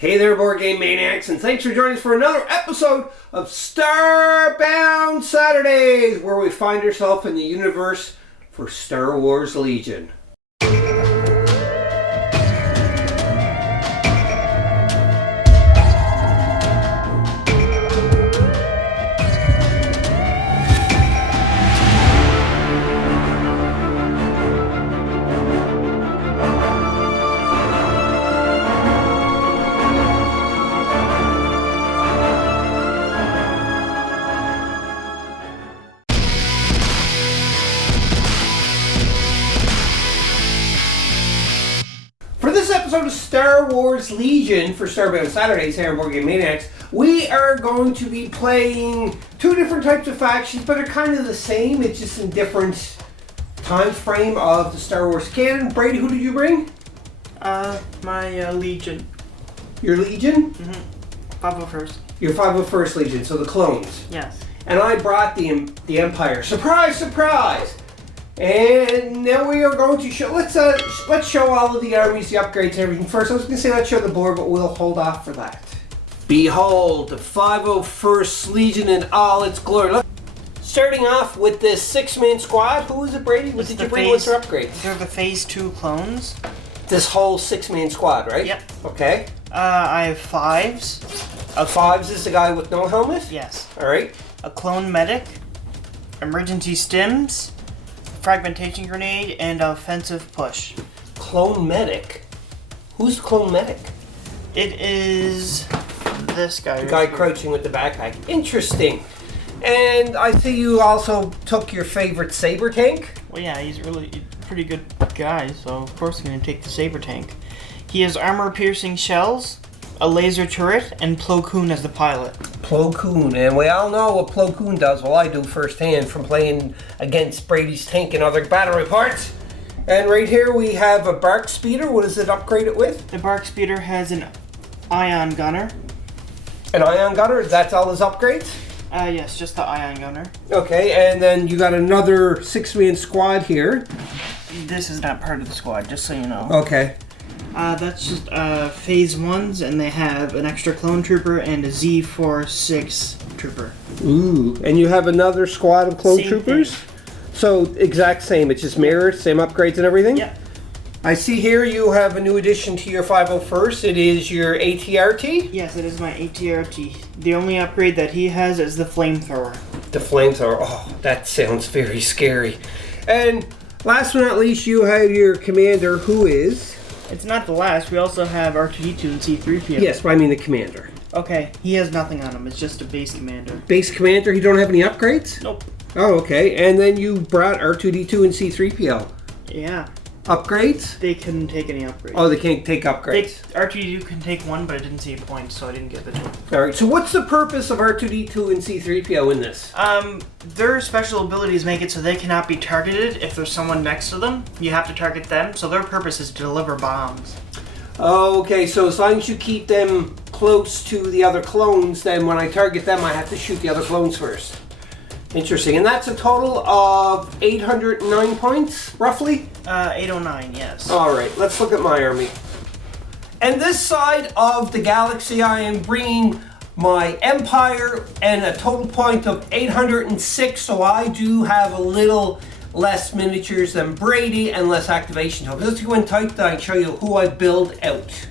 Hey there, Board Game Maniacs, and thanks for joining us for another episode of Starbound Saturdays, where we find ourselves in the universe for Star Wars Legion. For this episode of Star Wars Legion for Starbound Saturdays here on Board Game Maniacs, we are going to be playing two different types of factions, but they're kind of the same. It's just in different time frame of the Star Wars canon. Brady, who did you bring? My Legion. Your Legion? Mm-hmm. 501st. Your 501st Legion, so the clones. Yes. And I brought the Empire. Surprise, surprise! And now we are going to show. Let's show all of the armies, the upgrades, and everything. First, I was going to say let's show the board, but we'll hold off for that. Behold, the 501st Legion in all its glory. Starting off with this six-man squad. Who is it, Brady? What did you bring? What's their upgrades? They're the Phase 2 clones. This whole six-man squad, right? Yep. Okay. I have fives. Fives is the guy with no helmet? Yes. All right. A clone medic, emergency stims, fragmentation grenade, and offensive push. Clone medic? Who's the clone medic? It is this guy. The guy crouching with the backpack. Interesting. And I see you also took your favorite saber tank. Well, yeah, he's really a pretty good guy, so of course I'm going to take the saber tank. He has armor-piercing shells, a laser turret, and Plo Koon as the pilot. Plo Koon, and we all know what Plo Koon does. Well, I do firsthand from playing against Brady's tank and other battle reports. And right here we have a Bark Speeder. What does it upgrade it with? The Bark Speeder has an ion gunner. An ion gunner? That's all his upgrades? Yes, just the ion gunner. Okay, and then you got another six-man squad here. This is not part of the squad, just so you know. Okay. That's just Phase 1s, and they have an extra clone trooper and a Z46 trooper. Ooh, and you have another squad of clone Same troopers? thing. So, exact same, it's just mirrored, same upgrades and everything? Yep. I see here you have a new addition to your 501st. It is your ATRT? Yes, it is my ATRT. The only upgrade that he has is the flamethrower. The flamethrower. Oh, that sounds very scary. And last but not least, you have your commander, who is... It's not the last. We also have R2-D2 and C-3PO. Yes, but I mean the commander. Okay, he has nothing on him. It's just a base commander. Base commander? He don't have any upgrades? Nope. Oh, okay. And then you brought R2-D2 and C-3PO. Yeah. Upgrades? They couldn't take any upgrades. Oh, they can't take upgrades. R2-D2 can take one, but I didn't see a point, so I didn't give it to him. Alright, so what's the purpose of R2-D2 and C-3PO in this? Their special abilities make it so they cannot be targeted if there's someone next to them. You have to target them, so their purpose is to deliver bombs. Okay, so as long as you keep them close to the other clones, then when I target them, I have to shoot the other clones first. Interesting. And that's a total of 809 points, roughly? 809, yes. Alright, let's look at my army. And this side of the galaxy, I am bringing my Empire and a total point of 806, so I do have a little less miniatures than Brady and less activation tokens. Let's go and type that and show you who I build out.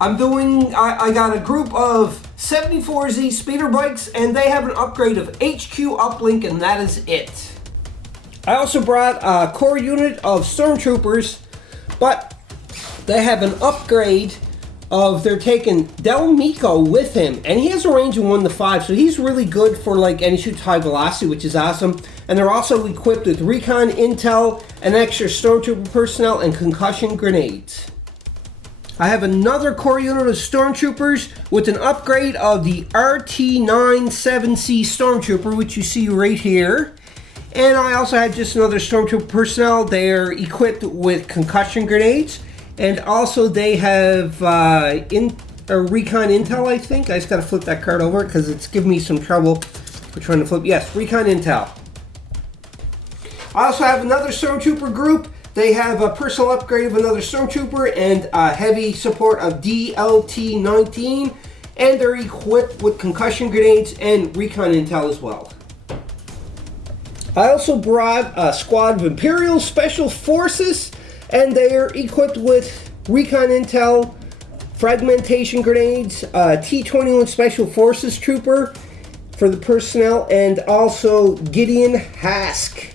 I got a group of 74Z speeder bikes, and they have an upgrade of HQ uplink, and that is it. I also brought a core unit of stormtroopers, but they have an upgrade of, they're taking Del Miko with him, and he has a range of 1 to 5, so he's really good for and he shoots high velocity, which is awesome. And they're also equipped with recon intel, an extra stormtrooper personnel, and concussion grenades. I have another core unit of stormtroopers with an upgrade of the RT-97C stormtrooper, which you see right here. And I also have just another stormtrooper personnel. They're equipped with concussion grenades, and also they have recon intel, I think. I just gotta flip that card over because it's giving me some trouble for trying to flip. Yes, recon intel. I also have another stormtrooper group They have a personal upgrade of another Stormtrooper and a heavy support of DLT-19, and they're equipped with concussion grenades and recon intel as well. I also brought a squad of Imperial Special Forces, and they are equipped with recon intel, fragmentation grenades, T-21 Special Forces Trooper for the personnel, and also Gideon Hask.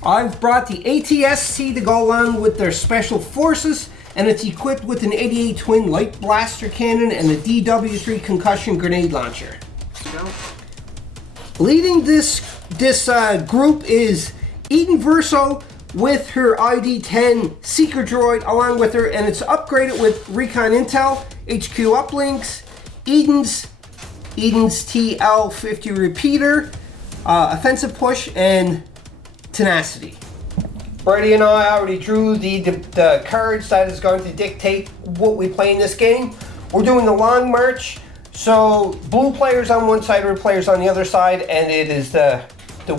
I've brought the ATST to go along with their Special Forces, and it's equipped with an 88 Twin Light Blaster Cannon and a DW3 Concussion Grenade Launcher. Leading this group is Eden Verso with her ID-10 Seeker Droid along with her, and it's upgraded with Recon Intel, HQ Uplinks, Eden's TL50 Repeater, Offensive Push, and Tenacity. Brady and I already drew the cards that is going to dictate what we play in this game. We're doing the Long March, so blue players on one side, red players on the other side, and it is the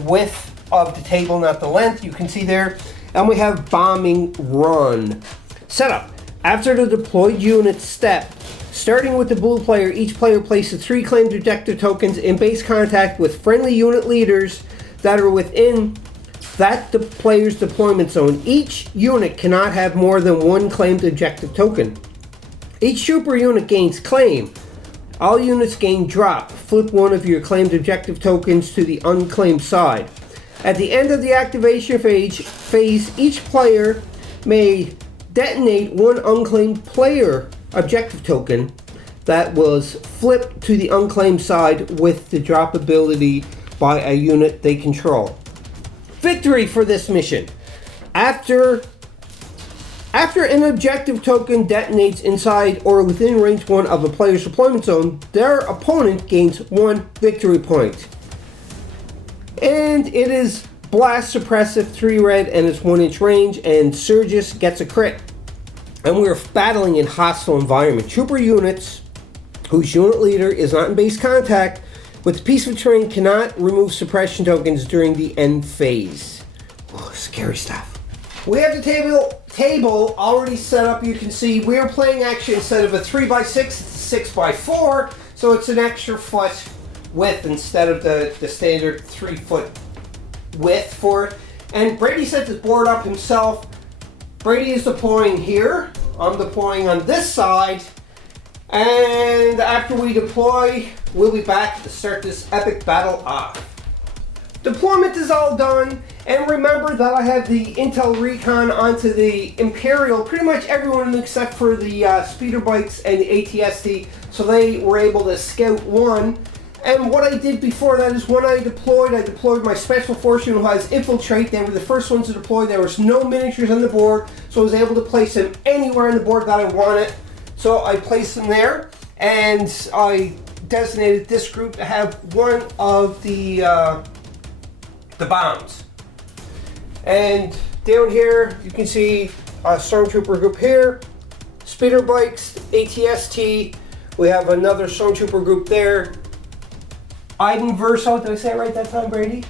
width of the table, not the length, you can see there. And we have Bombing Run. Setup. After the deployed unit step, starting with the blue player, each player places 3 claimed objective tokens in base contact with friendly unit leaders that are within that the player's deployment zone. Each unit cannot have more than 1 claimed objective token. Each trooper unit gains claim. All units gain drop. Flip 1 of your claimed objective tokens to the unclaimed side. At the end of the activation phase, each player may detonate 1 unclaimed player objective token that was flipped to the unclaimed side with the drop ability by a unit they control. Victory for this mission. After an objective token detonates inside or within range 1 of a player's deployment zone, their opponent gains 1 victory point. And it is Blast Suppressive 3 red and it's 1-inch range, and Surgus gets a crit. And we're battling in hostile environment. Trooper units whose unit leader is not in base contact with the piece of terrain cannot remove suppression tokens during the end phase. Oh, scary stuff. We have the table already set up. You can see we're playing actually instead of a 3x6, it's a 6x4, so it's an extra foot width instead of the standard 3-foot width for it. And Brady set this board up himself. Brady is deploying here. I'm deploying on this side. And after we deploy, we'll be back to start this epic battle off. Deployment is all done, and remember that I have the Intel Recon onto the Imperial, pretty much everyone except for the speeder bikes and the ATST, so they were able to scout 1. And what I did before that is when I deployed my Special Force unit who has Infiltrate. They were the first ones to deploy. There was no miniatures on the board, so I was able to place them anywhere on the board that I wanted. So I placed them there, and I designated this group to have one of the bombs. And down here, you can see a Stormtrooper group here, speeder bikes, ATST. We have another Stormtrooper group there. Iden Verso, did I say it right that time, Brady?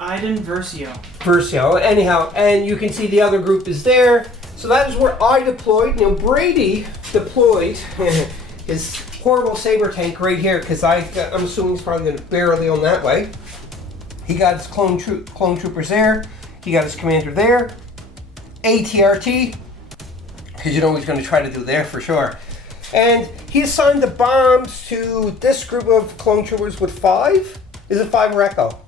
Iden Versio. Versio, anyhow, and you can see the other group is there. So that is where I deployed. Now Brady deployed his horrible saber tank right here, because I'm assuming he's probably going to barrel on that way. He got his clone troopers there. He got his commander there. ATRT, because you know what he's going to try to do there for sure. And he assigned the bombs to this group of clone troopers with 5. Is it 5 or Echo?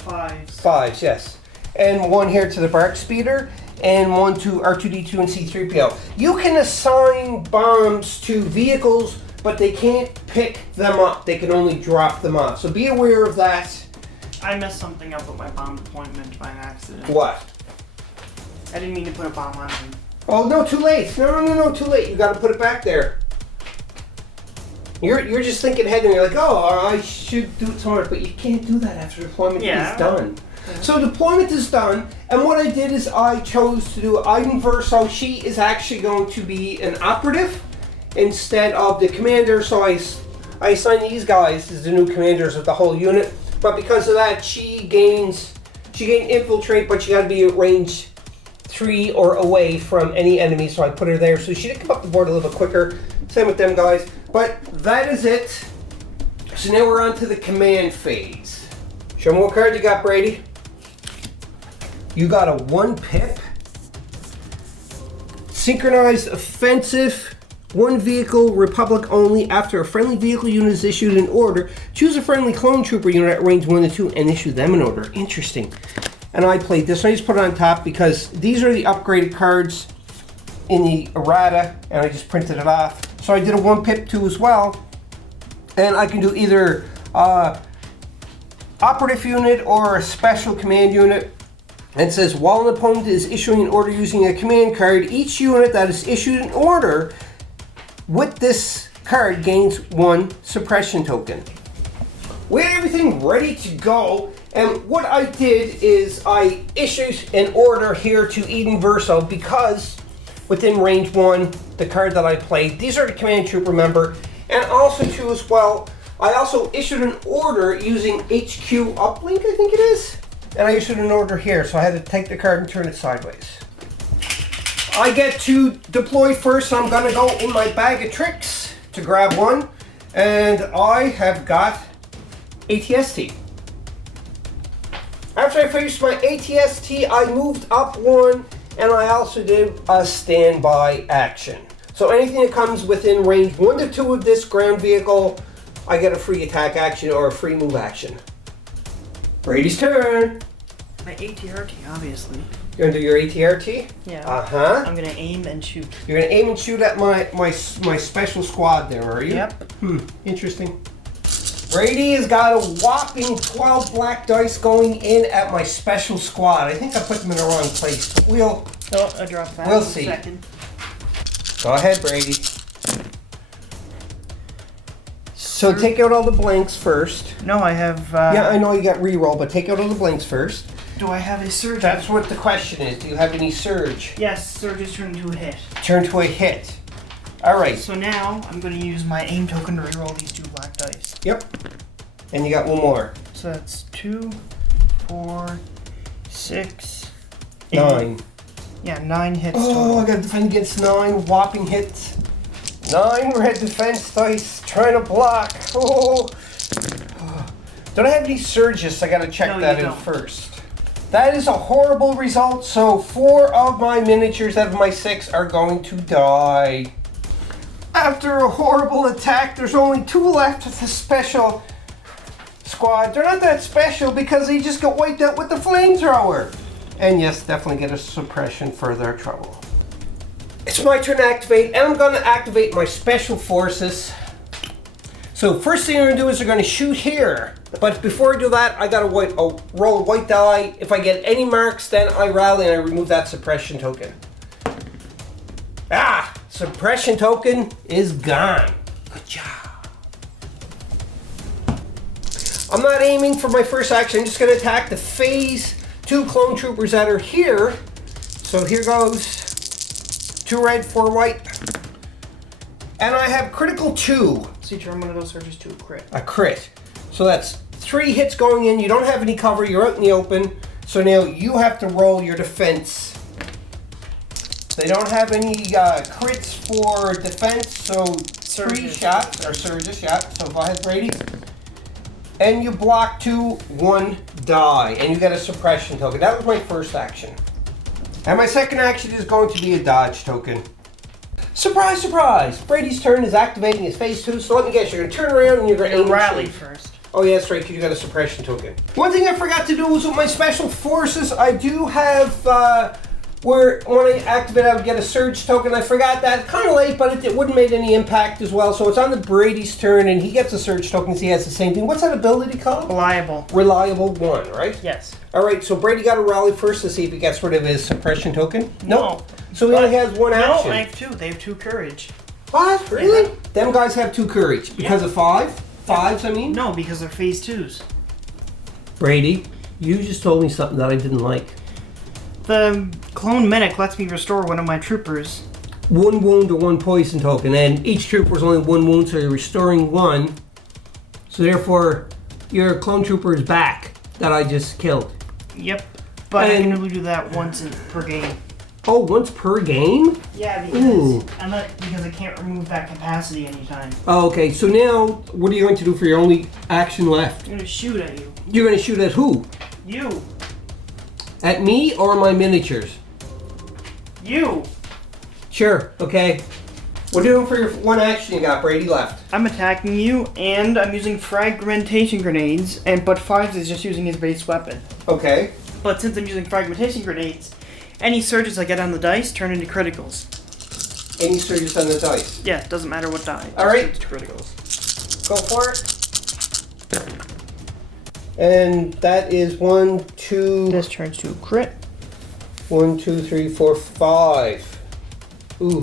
5s. 5s, yes. And 1 here to the BARC speeder, and 1 to R2-D2 and C-3PO. You can assign bombs to vehicles, but they can't pick them up. They can only drop them off. So be aware of that. I messed something up with my bomb deployment by accident. What? I didn't mean to put a bomb on him. Oh, no, too late. No, too late. You got to put it back there. You're just thinking ahead and you're like, oh, I should do it somewhere, but you can't do that after deployment is done. Yeah. So deployment is done, and what I did is I chose to do Iden Verso. She is actually going to be an operative instead of the commander, so I assigned these guys as the new commanders of the whole unit. But because of that, she She gained infiltrate, but she got to be at range 3 or away from any enemy, so I put her there. So she did come up the board a little bit quicker. Same with them guys. But that is it. So now we're on to the command phase. Show me what card you got, Brady. You got a 1 pip. Synchronized offensive. 1 vehicle, Republic only. After a friendly vehicle unit is issued an order, choose a friendly clone trooper unit at range 1 to 2 and issue them an order. Interesting. And I played this. I just put it on top because these are the upgraded cards in the errata, and I just printed it off. So I did a 1 pip too as well. And I can do either operative unit or a special command unit. And it says, while an opponent is issuing an order using a command card, each unit that is issued an order with this card gains 1 suppression token. We had everything ready to go, and what I did is I issued an order here to Eden Verso because within range 1, the card that I played, these are the command trooper member, and also too as well, I also issued an order using HQ uplink, I think it is, and I issued an order here, so I had to take the card and turn it sideways. I get to deploy first, so I'm gonna go in my bag of tricks to grab one, and I have got ATST. After I finished my ATST, I moved up 1, and I also did a standby action. So anything that comes within range 1 to 2 of this ground vehicle, I get a free attack action or a free move action. Brady's turn. My ATRT, obviously. You're gonna do your ATRT? Yeah. Uh-huh. I'm gonna aim and shoot. You're gonna aim and shoot at my special squad there, are you? Yep. Interesting. Brady has got a whopping 12 black dice going in at my special squad. I think I put them in the wrong place, but we'll... Oh, I dropped that. We'll see. Second. Go ahead, Brady. So take out all the blanks first. No, I have... Yeah, I know you got reroll, but take out all the blanks first. Do I have a surge? That's what the question is. Do you have any surge? Yes, surge is turned into a hit. Turn to a hit. All right. So now I'm going to use my aim token to reroll these 2 black dice. Yep. And you got 1 more. So that's 2, 4, 6, 9. Yeah, 9 hits Oh, total. I gotta defend against 9 whopping hits. 9 red defense dice trying to block. Oh. Don't I have any surges? So I gotta check No, that you in don't. first. That is a horrible result. So 4 of my miniatures out of my 6 are going to die. After a horrible attack, there's only 2 left of the special squad. They're not that special because they just got wiped out with the flamethrower. And yes, definitely get a suppression for their trouble. It's my turn to activate, and I'm going to activate my special forces. So first thing I'm going to do is I'm going to shoot here. But before I do that, I got to roll a white die. If I get any marks, then I rally and I remove that suppression token. Ah! Suppression token is gone. Good job. I'm not aiming for my first action. I'm just going to attack the phase 2 clone troopers that are here. So here goes. 2 red, 4 white. And I have critical 2. So you turn one of those surges to a crit. A crit. So that's 3 hits going in. You don't have any cover. You're out in the open. So now you have to roll your defense. They don't have any crits for defense, so 3 shots, or surges, yeah. So go ahead, Brady. And you block 2, 1 die, and you get a suppression token. That was my first action. And my second action is going to be a dodge token. Surprise, surprise! Brady's turn is activating his phase 2, so let me guess, you're going to turn around and you're going to aim and rally shoot. first. Oh yeah, that's right, because you got a suppression token. One thing I forgot to do was with my special forces, I do have, where when I activate I would get a surge token. I forgot that. Kind of late, but it wouldn't make any impact as well. So it's on the Brady's turn, and he gets a surge token, so he has the same thing. What's that ability called? Reliable. Reliable 1, right? Yes. All right, so Brady got to rally first to see if he gets rid of his suppression token. No. So he only has 1 action. No, I have 2. They have 2 courage. What? Really? Yeah. Them guys have 2 courage. Because of 5? 5s, I mean? No, because they're phase 2s. Brady, you just told me something that I didn't like. The clone medic lets me restore one of my troopers. 1 wound or 1 poison token, and each trooper is only 1 wound, so you're restoring 1. So therefore, your clone trooper is back that I just killed. Yep, but I And- can only do that once per game. Oh, once per game? Yeah, Ooh. because I can't remove that capacity anytime. Oh, okay, so now what are you going to do for your only action left? I'm gonna shoot at you. You're going to shoot at who? You. At me or my miniatures? You. Sure, okay. What are you doing for your one action you got, Brady, left? I'm attacking you, and I'm using fragmentation grenades, but Fives is just using his base weapon. Okay. But since I'm using fragmentation grenades, any surges I get on the dice turn into criticals. Any surges on the dice? Yeah, doesn't matter what die. All right. It's criticals. Go for it. And that is 1, 2, This turns to a crit. 1, 2, 3, 4, 5. Ooh.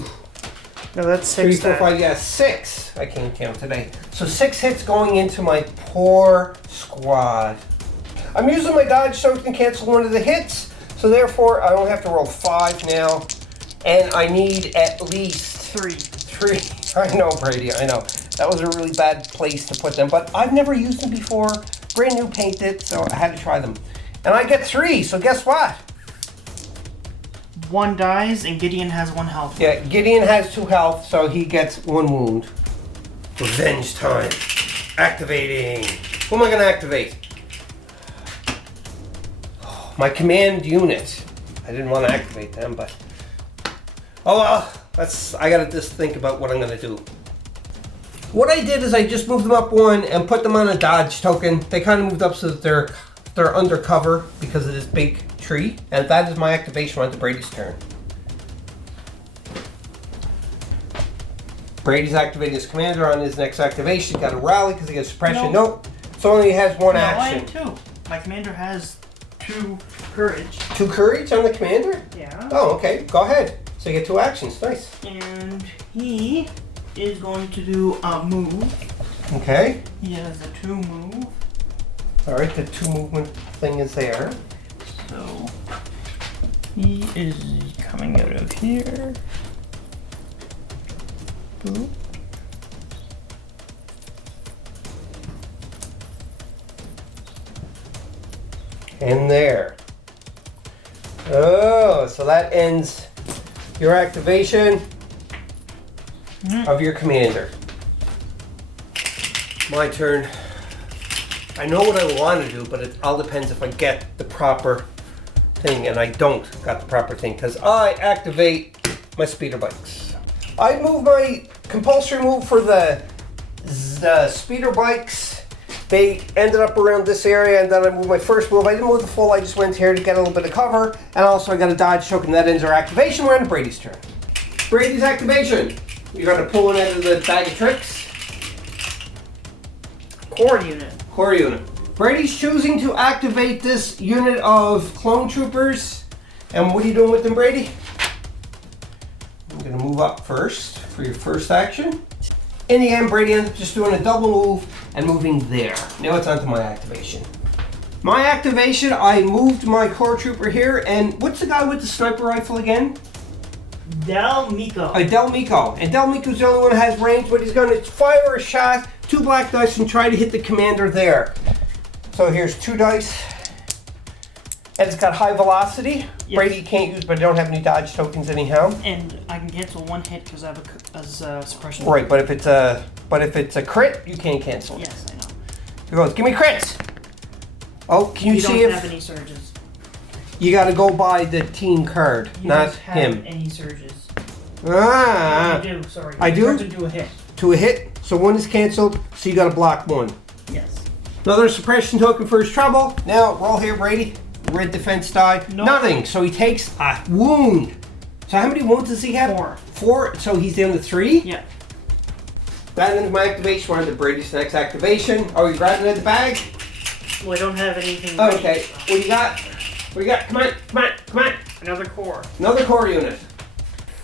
No, that's 3, 6. 4, 5, yeah, 6. I can't count today. So 6 hits going into my poor squad. I'm using my dodge so I can cancel one of the hits. So therefore, I only have to roll 5 now. And I need at least 3. I know, Brady, I know. That was a really bad place to put them. But I've never used them before. Brand new painted, so I had to try them. And I get 3, so guess what? 1 dies, and Gideon has 1 health. Yeah, Gideon has 2 health, so he gets 1 wound. Revenge time. Activating. Who am I going to activate? My command unit. I didn't want to activate them, but... Oh well, I got to just think about what I'm going to do. What I did is I just moved them up 1 and put them on a dodge token. They kind of moved up so that they're under cover because of this big tree. And that is my activation on to Brady's turn. Brady's activating his commander on his next activation. He's got to rally because he gets suppression. Nope. So only has 1 No, action. I have 2. My commander has 2 courage. 2 courage on the commander? Yeah. Oh, okay. Go ahead. So you get 2 actions. Nice. And he is going to do a move. Okay. He has a 2 move. All right. The 2 movement thing is there. So he is coming out of here. Boop. And there. Oh, so that ends your activation of your commander. My turn. I know what I want to do, but it all depends if I get the proper thing, and I don't got the proper thing because I activate my speeder bikes. I move my compulsory move for the speeder bikes. They ended up around this area, and then I moved my first move. I didn't move the full, I just went here to get a little bit of cover, and also I got a dodge token. That ends our activation. We're on Brady's turn. Brady's activation. You're going to pull one out of the bag of tricks. Core unit. Core unit. Brady's choosing to activate this unit of clone troopers. And what are you doing with them, Brady? I'm going to move up first for your first action. In the end, Brady ends up just doing a double move and moving there. Now it's on to my activation. My activation, I moved my core trooper here, and what's the guy with the sniper rifle again? Del Miko. Del Miko. And Del Miko's the only one that has range, but he's going to fire a shot, 2 black dice, and try to hit the commander there. So here's 2 dice. And it's got high velocity. Yes. Brady can't use, but I don't have any dodge tokens anyhow. And I can cancel 1 hit because I have a suppression. Right, but if it's a crit, you can't cancel. Yes, I know. He goes, give me crits. Oh, can you You see don't if have any surges. you got to go by the team card, You not don't have him. any surges. Ah, I do. Sorry. I do? Turns into a hit. to a hit. So 1 is canceled. So you got to block 1. Yes. Another suppression token for his trouble. Now roll here, Brady. Red defense die. Nope. Nothing. So he takes a wound. So how many wounds does he have? 4. 4. So he's down to 3. Yeah. That ends my activation. We're on to Brady's next activation. Are we grabbing it in the bag? Well, I don't have anything. Okay. ready, What do you got? What do you got? Come on. Come on. Come on. Another core. Another core unit.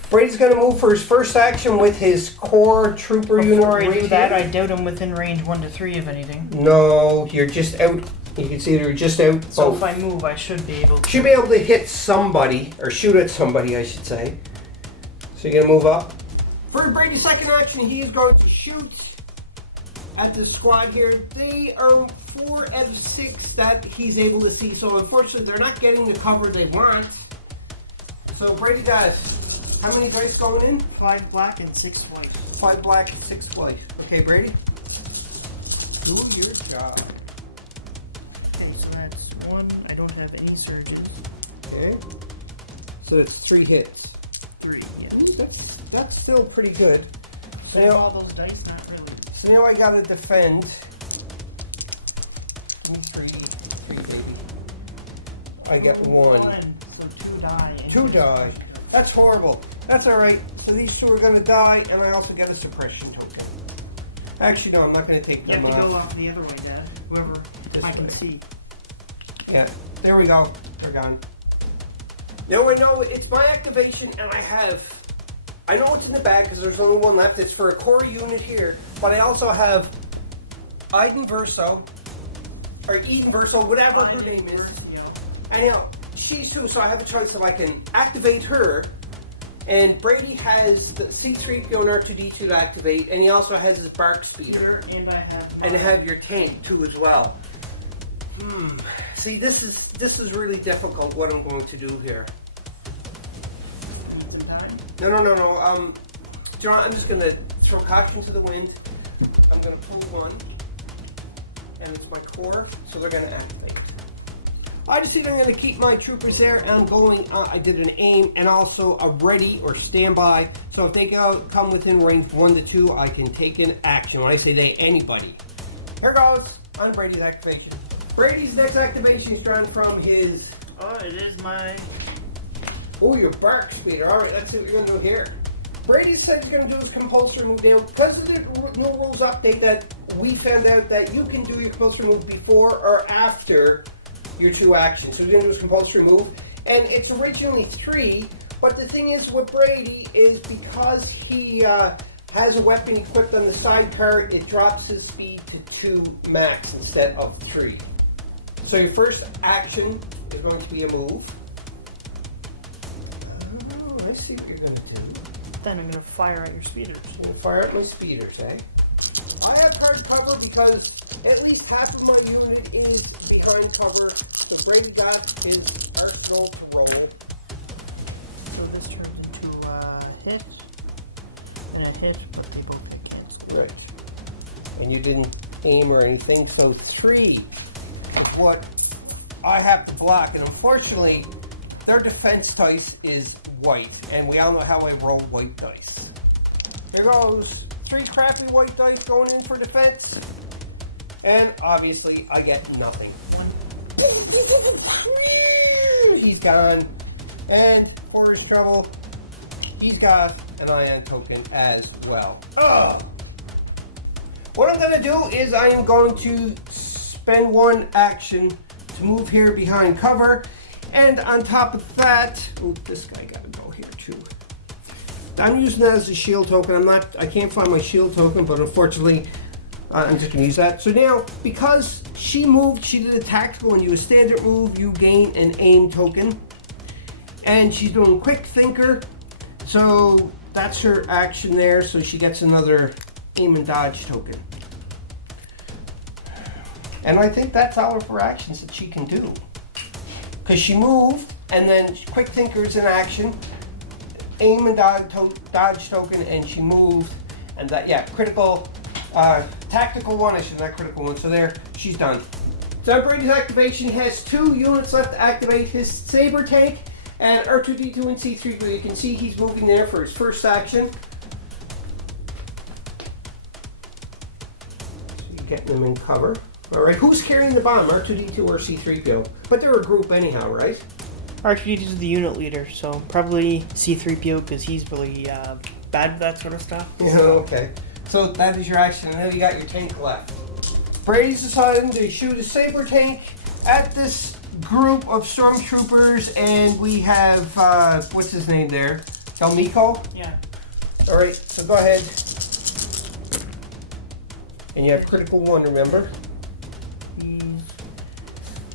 Brady's going to move for his first action with his core trooper unit. Before I right do that, here. I doubt I'm within range 1 to 3 of anything. No, you're just out. You can see you're just out. So both. if I move, I should be able to. Should be able to hit somebody, or shoot at somebody, I should say. So you're going to move up. For Brady's second action, he is going to shoot at the squad here. They are 4 out of 6 that he's able to see. So unfortunately, they're not getting the cover they want. So Brady got how many dice going in? 5 black and 6 white. 5 black, 6 white. Okay, Brady. Do your job. Okay, so that's 1. I don't have any surgeons. Okay. So that's 3 hits. 3. Yeah. Ooh, that's still pretty good. So now, all those dice, not really. So now I gotta defend. 3, baby. I got 1. So 2 die. 2 die. That's horrible. That's alright. So these 2 are gonna die, and I also get a suppression token. Actually, no, I'm not gonna take You them have to off. go off the other way, Dad. Whoever This I can way. see. Yeah, there we go. They're gone. Now I know it's my activation, and I know it's in the bag because there's only 1 left. It's for a core unit here, but I also have Eden Verso, whatever her name is. Yeah. And you know, she's 2, so I have a choice if I can activate her. And Brady has the C3PO and R2D2 to activate, and he also has his Bark Speeder. And I have your tank too as well. See, this is really difficult. What I'm going to do here. No. John, I'm just gonna throw caution to the wind. I'm gonna pull 1, and it's my core, so they're gonna activate. I decided I'm gonna keep my troopers there, and I'm going. I did an aim and also a ready or standby. So if they come within range 1 to 2, I can take an action. When I say they, anybody. Here goes on Brady's activation. Brady's next activation is drawn from his. Oh, it is my. Oh, your Bark Speeder. All right, let's see what you're going to do here. Brady said he's going to do his compulsory move. Now, because of the new rules update that we found out that you can do your compulsory move before or after your 2 actions. So he's going to do his compulsory move. And it's originally 3, but the thing is with Brady is because he has a weapon equipped on the sidecar, it drops his speed to 2 max instead of 3. So your first action is going to be a move. Let's see what you're going to do. Then I'm going to fire at your speeders. I'm going to fire at my speeders, eh? I have hard cover because at least half of my unit is behind cover. So Brady got his arsenal to roll. So this turns into a hit and a hit, but they both get canceled. Right. And you didn't aim or anything, so 3 is what I have to block. And unfortunately, their defense dice is white, and we all know how I roll white dice. There goes 3 crappy white dice going in for defense, and obviously I get nothing. He's gone, and for his trouble, he's got an ion token as well. Ugh. What I'm going to do is I am going to spend 1 action to move here behind cover. And on top of that, ooh, this guy got to go here too. I'm using that as a shield token. I can't find my shield token, but unfortunately, I'm just gonna use that. So now, because she moved, she did a tactical. When you do a standard move, you gain an aim token. And she's doing quick thinker. So that's her action there. So she gets another aim and dodge token. And I think that's all of her actions that she can do. Because she moved, and then quick thinker's in action, aim and dodge token, and she moved, and that, yeah, critical, tactical 1, I should not critical 1, so there, she's done. So Brady's activation has 2 units left to activate his Saber Tank, and R2D2 and C3, you can see he's moving there for his first action. So you're getting them in cover. Alright, who's carrying the bomb, R2D2 or C3PO? But they're a group anyhow, right? R2D2 is the unit leader, so probably C3PO because he's really bad with that sort of stuff. Yeah, okay. So that is your action, and then you got your tank left. Brady's deciding to shoot a Saber Tank at this group of stormtroopers, and we have, what's his name there? Delmico? Yeah. Alright, so go ahead. And you have critical 1, remember?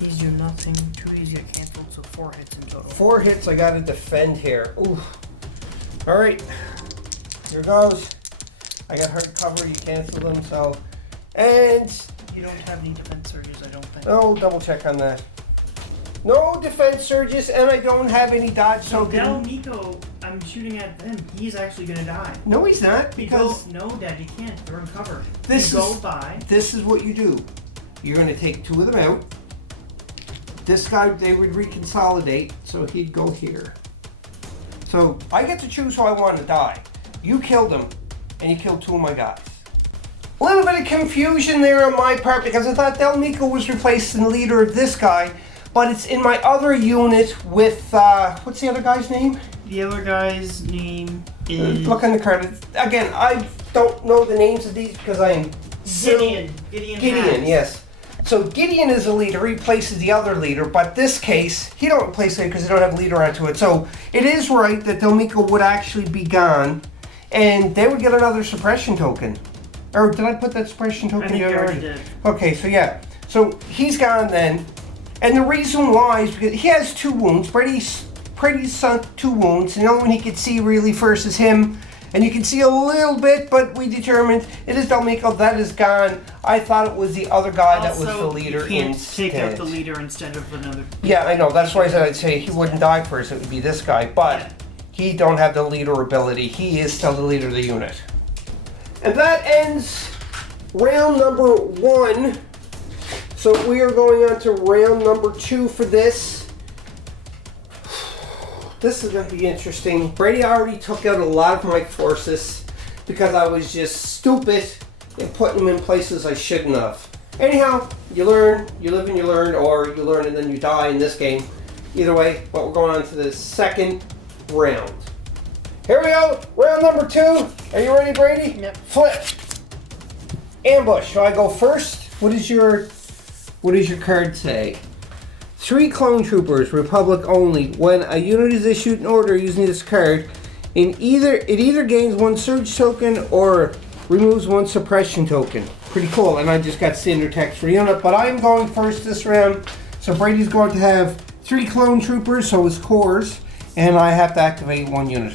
These do nothing. 2 of these get canceled, so 4 hits in total. 4 hits, I gotta defend here. Ooh. Alright, here goes. I got hard cover, you cancel them, so. And You don't have any defense surges, I don't think. oh, double check on that. No defense surges, and I don't have any dodge So token. Del Nico, I'm shooting at him. He's actually gonna die. No, he's not, because No, Dad, you can't. They're in cover. This you is- go by. this is what you do. You're going to take two of them out. This guy, they would reconsolidate, so he'd go here. So I get to choose who I want to die. You killed him, and you killed two of my guys. A little bit of confusion there on my part because I thought Del Nico was replacing the leader of this guy, but it's in my other unit with, what's the other guy's name? The other guy's name is Look on the card. Again, I don't know the names of these because I am Gideon. Gideon, yes. So Gideon is a leader, he replaces the other leader, but this case, he don't replace it because they don't have a leader onto it. So it is right that Del Nico would actually be gone, and they would get another suppression token. Or did I put that suppression token I think you together already did. Okay, so yeah. So he's gone then. And the reason why is because he has 2 wounds. Brady's sunk 2 wounds. And the only one he could see really first is him. And you can see a little bit, but we determined it is Del Nico. That is gone. I thought it was the other guy that was the leader you can't instead. take out the leader instead of another. Yeah, I know. That's why I said I'd say he wouldn't die first. It would be this guy. But he don't have the leader ability. He is still the leader of the unit. And that ends round number 1. So we are going on to round number 2 for this. This is going to be interesting. Brady already took out a lot of my forces because I was just stupid in putting them in places I shouldn't have. Anyhow, you learn, you live and you learn, or you learn and then you die in this game. Either way, but we're going on to the second round. Here we go, round number 2. Are you ready, Brady? Yep. Flip. Ambush. Shall I go first? What does your card say? 3 clone troopers, Republic only. When a unit is issued an order using this card, it either gains 1 surge token or removes 1 suppression token. Pretty cool. And I just got standard text for unit, but I'm going first this round. So Brady's going to have 3 clone troopers, so his cores, and I have to activate 1 unit.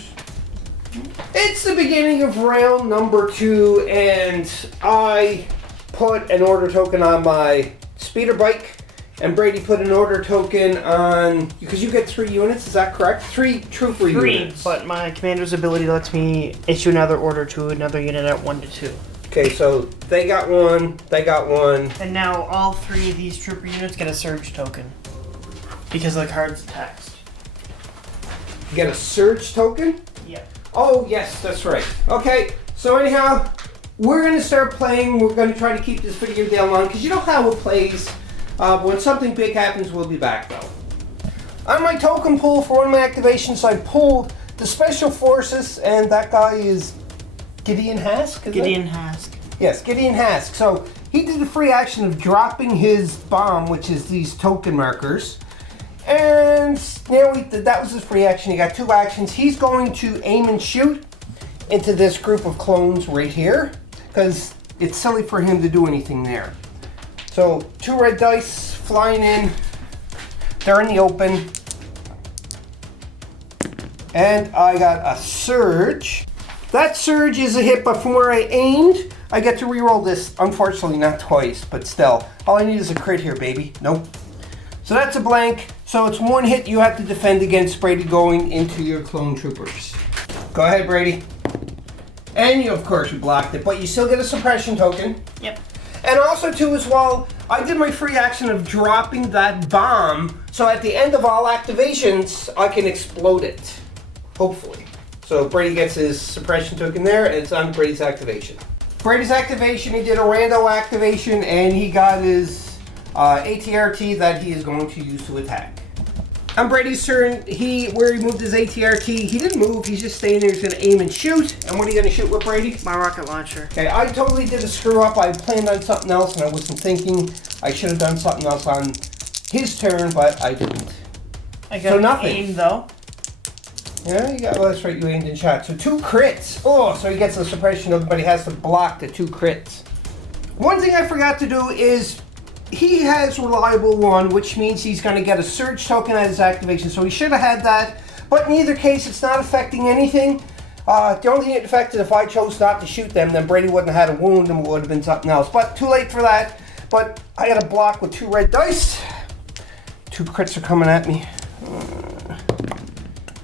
It's the beginning of round number 2, and I put an order token on my speeder bike, and Brady put an order token on, because you get 3 units, is that correct? 3 trooper units. But my commander's ability lets me issue another order to another unit at 1 to 2. Okay, so they got 1, they got 1. And now all 3 of these trooper units get a surge token because the card's text. You get a surge token? Yeah. Oh, yes, that's right. Okay, so anyhow, we're going to start playing. We're going to try to keep this video down long, because you know how it plays. When something big happens, we'll be back, though. On my token pool for one of my activations, I pulled the Special Forces, and that guy is Gideon Hask, is Gideon Hask. Yes, Gideon Hask. So he did the free action of dropping his bomb, which is these token markers. And now that was his free action. He got 2 actions. He's going to aim and shoot into this group of clones right here, because it's silly for him to do anything there. So 2 red dice flying in. They're in the open. And I got a surge. That surge is a hit, but from where I aimed, I get to reroll this. Unfortunately, not twice, but still. All I need is a crit here, baby. Nope. So that's a blank. So it's 1 hit you have to defend against, Brady, going into your clone troopers. Go ahead, Brady. And you, of course, you blocked it, but you still get a suppression token. Yep. And also, too, as well, I did my free action of dropping that bomb, so at the end of all activations, I can explode it. Hopefully. So Brady gets his suppression token there, and it's on Brady's activation. Brady's activation, he did a rando activation, and he got his ATRT that he is going to use to attack. On Brady's turn, where he moved his ATRT, he didn't move, he's just staying there, he's going to aim and shoot. And what are you going to shoot with, Brady? My rocket launcher. Okay, I totally did a screw up. I planned on something else and I wasn't thinking. I should have done something else on his turn, but I didn't. I got So nothing. aim though. Yeah, you got, well, that's right, you aimed and shot. So 2 crits. Oh, so he gets the suppression of, but he has to block the 2 crits. One thing I forgot to do is he has reliable 1, which means he's going to get a surge token at his activation. So he should have had that, but in either case, it's not affecting anything. The only thing it affected, if I chose not to shoot them, then Brady wouldn't have had a wound and it would have been something else. But too late for that. But I got a block with 2 red dice. 2 crits are coming at me.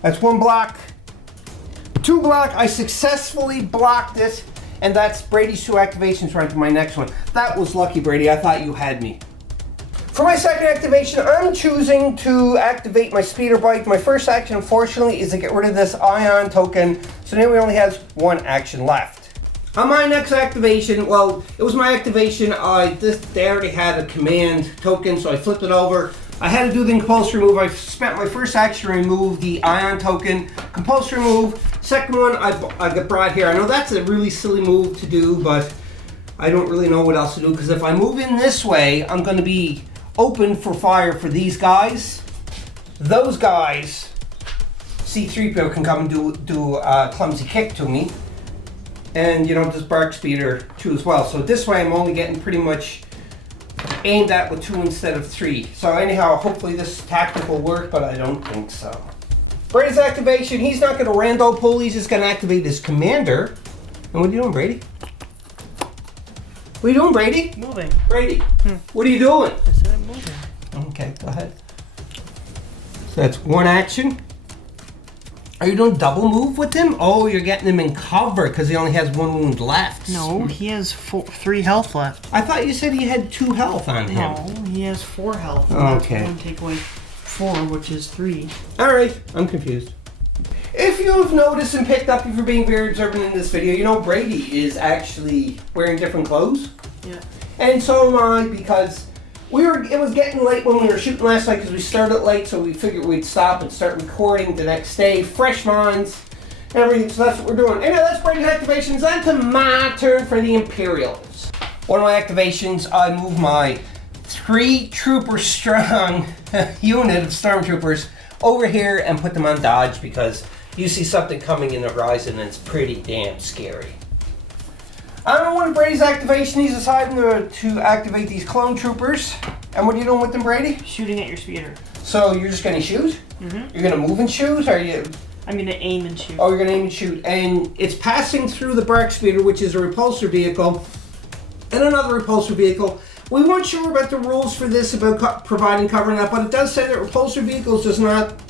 That's 1 block. 2 block. I successfully blocked it. And that's Brady's 2 activations right to my next one. That was lucky, Brady. I thought you had me. For my second activation, I'm choosing to activate my speeder bike. My first action, unfortunately, is to get rid of this ion token. So now we only have 1 action left. On my next activation, well, it was my activation. They already had a command token, so I flipped it over. I had to do the compulsory move. I spent my first action to remove the ion token. Compulsory move. Second one, I got brought here. I know that's a really silly move to do, but I don't really know what else to do. Because if I move in this way, I'm going to be open for fire for these guys. Those guys, C-3PO can come and do a clumsy kick to me. And, you know, this bark speeder too as well. So this way I'm only getting pretty much aimed at with 2 instead of 3. So anyhow, hopefully this tactic will work, but I don't think so. Brady's activation, he's not going to rando pull, he's just going to activate his commander. And what are you doing, Brady? What are you doing, Brady? Moving. Brady, what are you doing? I said I'm moving. Okay, go ahead. So that's 1 action. Are you doing double move with him? Oh, you're getting him in cover because he only has 1 wound left. No, he has 3 health left. I thought you said he had 2 health on him. No, he has 4 health. Okay. I'm take away 4, which is 3. Alright, I'm confused. If you've noticed and picked up, if you're being very observant in this video, you know Brady is actually wearing different clothes. Yeah. And so am I, because it was getting late when we were shooting last night because we started late, so we figured we'd stop and start recording the next day. Fresh minds, everything, so that's what we're doing. Anyway, that's Brady's activations. On to my turn for the Imperials. One of my activations, I move my 3 trooper strong unit of stormtroopers over here and put them on dodge because you see something coming in the horizon and it's pretty damn scary. On one of Brady's activation, he's deciding to activate these clone troopers. And what are you doing with them, Brady? Shooting at your speeder. So you're just going to shoot? Mm-hmm. You're going to move and shoot? Or are you? I'm going to aim and shoot. Oh, you're going to aim and shoot. And it's passing through the bark speeder, which is a repulsor vehicle, and another repulsor vehicle. We weren't sure about the rules for this, about providing cover and that, but it does say that repulsor vehicles does not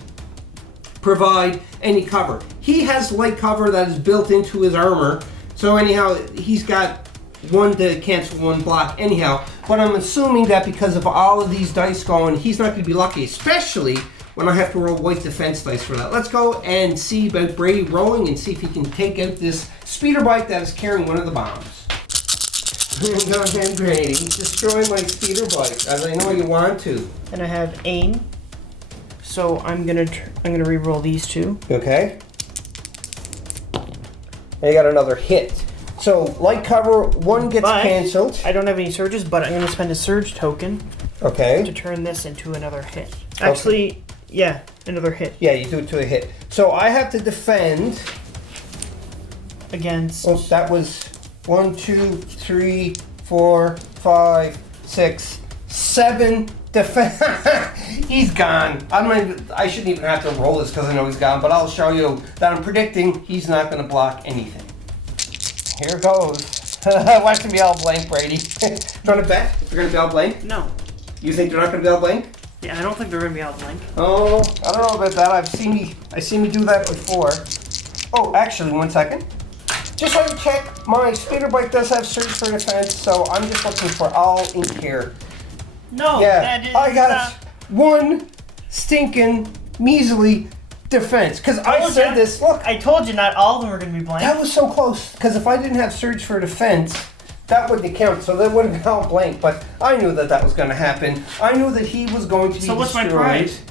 provide any cover. He has light cover that is built into his armor. So anyhow, he's got 1 to cancel 1 block anyhow. But I'm assuming that because of all of these dice going, he's not going to be lucky, especially when I have to roll white defense dice for that. Let's go and see about Brady rolling and see if he can take out this speeder bike that is carrying 1 of the bombs. Go ahead, Brady. Destroy my speeder bike, as I know you want to. And I have aim. So I'm gonna re-roll these 2. Okay. And you got another hit. So, light cover, 1 gets canceled. I don't have any surges, but I'm going to spend a surge token Okay. to turn this into another hit. Actually, yeah, another hit. Yeah, you do it to a hit. So, I have to defend Against... Oh, that was 1, 2, 3, 4, 5, 6, 7 defense. He's gone. I shouldn't even have to roll this because I know he's gone, but I'll show you that I'm predicting he's not going to block anything. Here goes. Watch them be all blank, Brady. Do you want to bet if they're going to be all blank? No. You think they're not going to be all blank? Yeah, I don't think they're going to be all blank. Oh, I don't know about that. I've seen me do that before. Oh, actually, 1 second. Just so you check, my speeder bike does have surge for defense, so I'm just looking for all in here. No, Yeah, that is I got 1 stinking measly defense. Because I said this, look. I told you not all of them were going to be blank. That was so close. Because if I didn't have surge for defense, that wouldn't count. So that would have been all blank. But I knew that was going to happen. I knew that he was going to be So what's destroyed. my prize?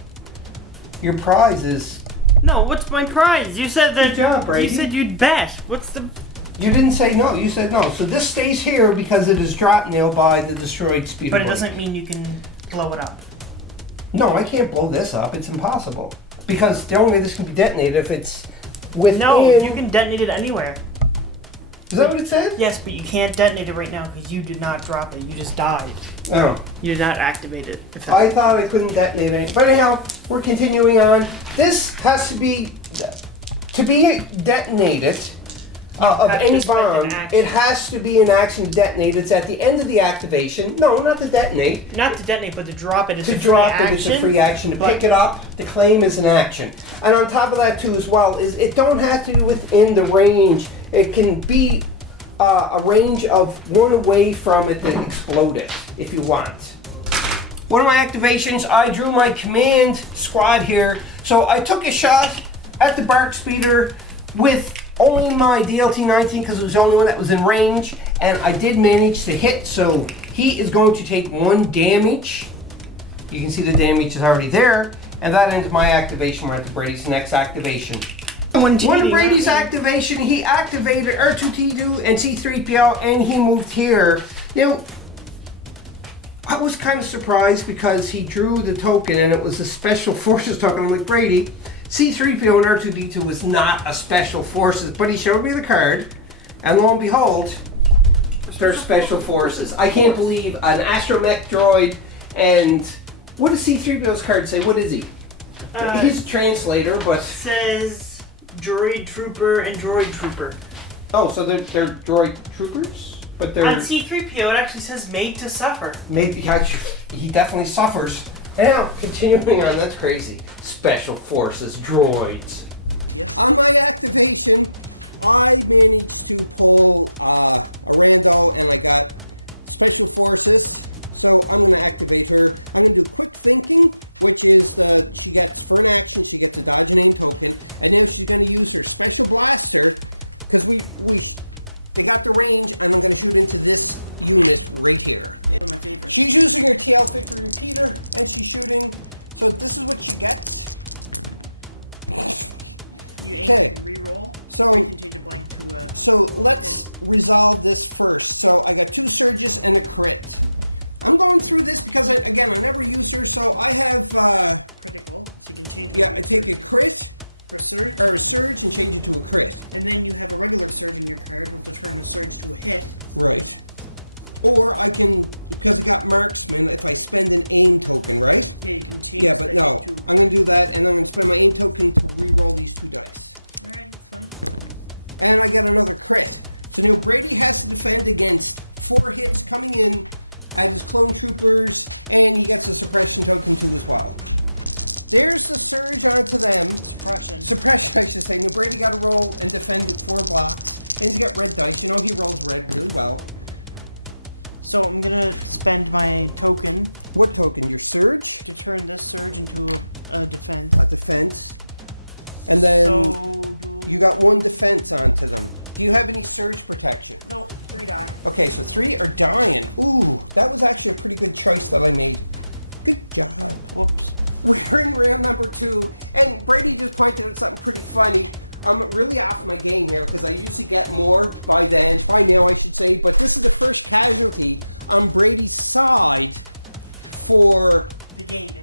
Your prize is... No, what's my prize? You said that... Good job, Brady. You said you'd bet. What's the... You didn't say no. You said no. So this stays here because it is drop nailed by the destroyed speeder But it bike. doesn't mean you can blow it up. No, I can't blow this up. It's impossible. Because the only way this can be detonated if it's within... No, you can detonate it anywhere. Is that what it said? Yes, but you can't detonate it right now because you did not drop it. You just died. Oh. You did not activate it. If I thought I couldn't detonate it. But anyhow, we're continuing on. This has to be to be detonated of any bomb, it has to be an action to detonate. It's at the end of the activation. No, not to detonate. Not to detonate, but to drop it. It's a free action. To pick it up, to claim is an action. And on top of that too as well, is it don't have to be within the range. It can be a range of one away from it to explode it, if you want. One of my activations, I drew my command squad here. So I took a shot at the Bark Speeder with only my DLT-19 because it was the only one that was in range, and I did manage to hit, so he is going to take 1 damage. You can see the damage is already there, and that ends my activation. We're at the Brady's next activation. One of Brady's activation, he activated R2-D2 and C-3PO, and he moved here. Now, I was kind of surprised because he drew the token, and it was a Special Forces token. I'm like, Brady, C-3PO and R2-D2 was not a Special Forces, but he showed me the card, and lo and behold, they're Special Forces. I can't believe an astromech droid, and what does C-3PO's card say? What is he? He's a translator, but... says droid trooper and droid trooper. Oh, so they're droid troopers? But they're... On C-3PO, it actually says made to suffer. Maybe, he definitely suffers. Now, continuing on, that's crazy. Special Forces droids.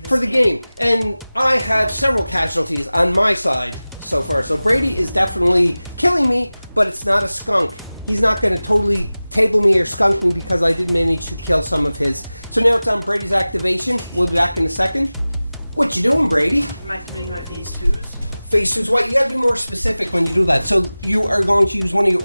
For the game, and I have several casualties on my side. So Brady is definitely killing me, but it's not as fun. He's not going to pull me, taking me and cutting me so that he can something. You know, if I'm bringing up the issue, you'll have to second. So you can wait, let me know specific what you like.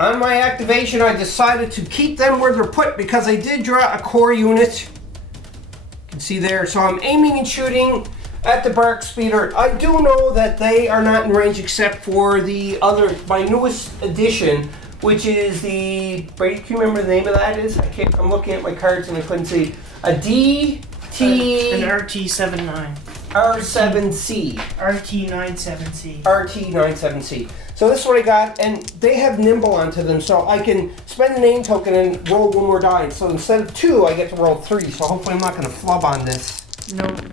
On my activation, I decided to keep them where they're put because I did draw a core unit. You can see there. So I'm aiming and shooting at the Bark Speeder. I do know that they are not in range except for the other, my newest addition, which is the, Brady, can you remember the name of that is? I'm looking at my cards and I couldn't see. A DT... An RT-79. R7C. RT-97C. RT-97C. So this is what I got, and they have nimble onto them, so I can spend the name token and roll one more die. So instead of 2, I get to roll 3, so hopefully I'm not going to flub on this. Nope.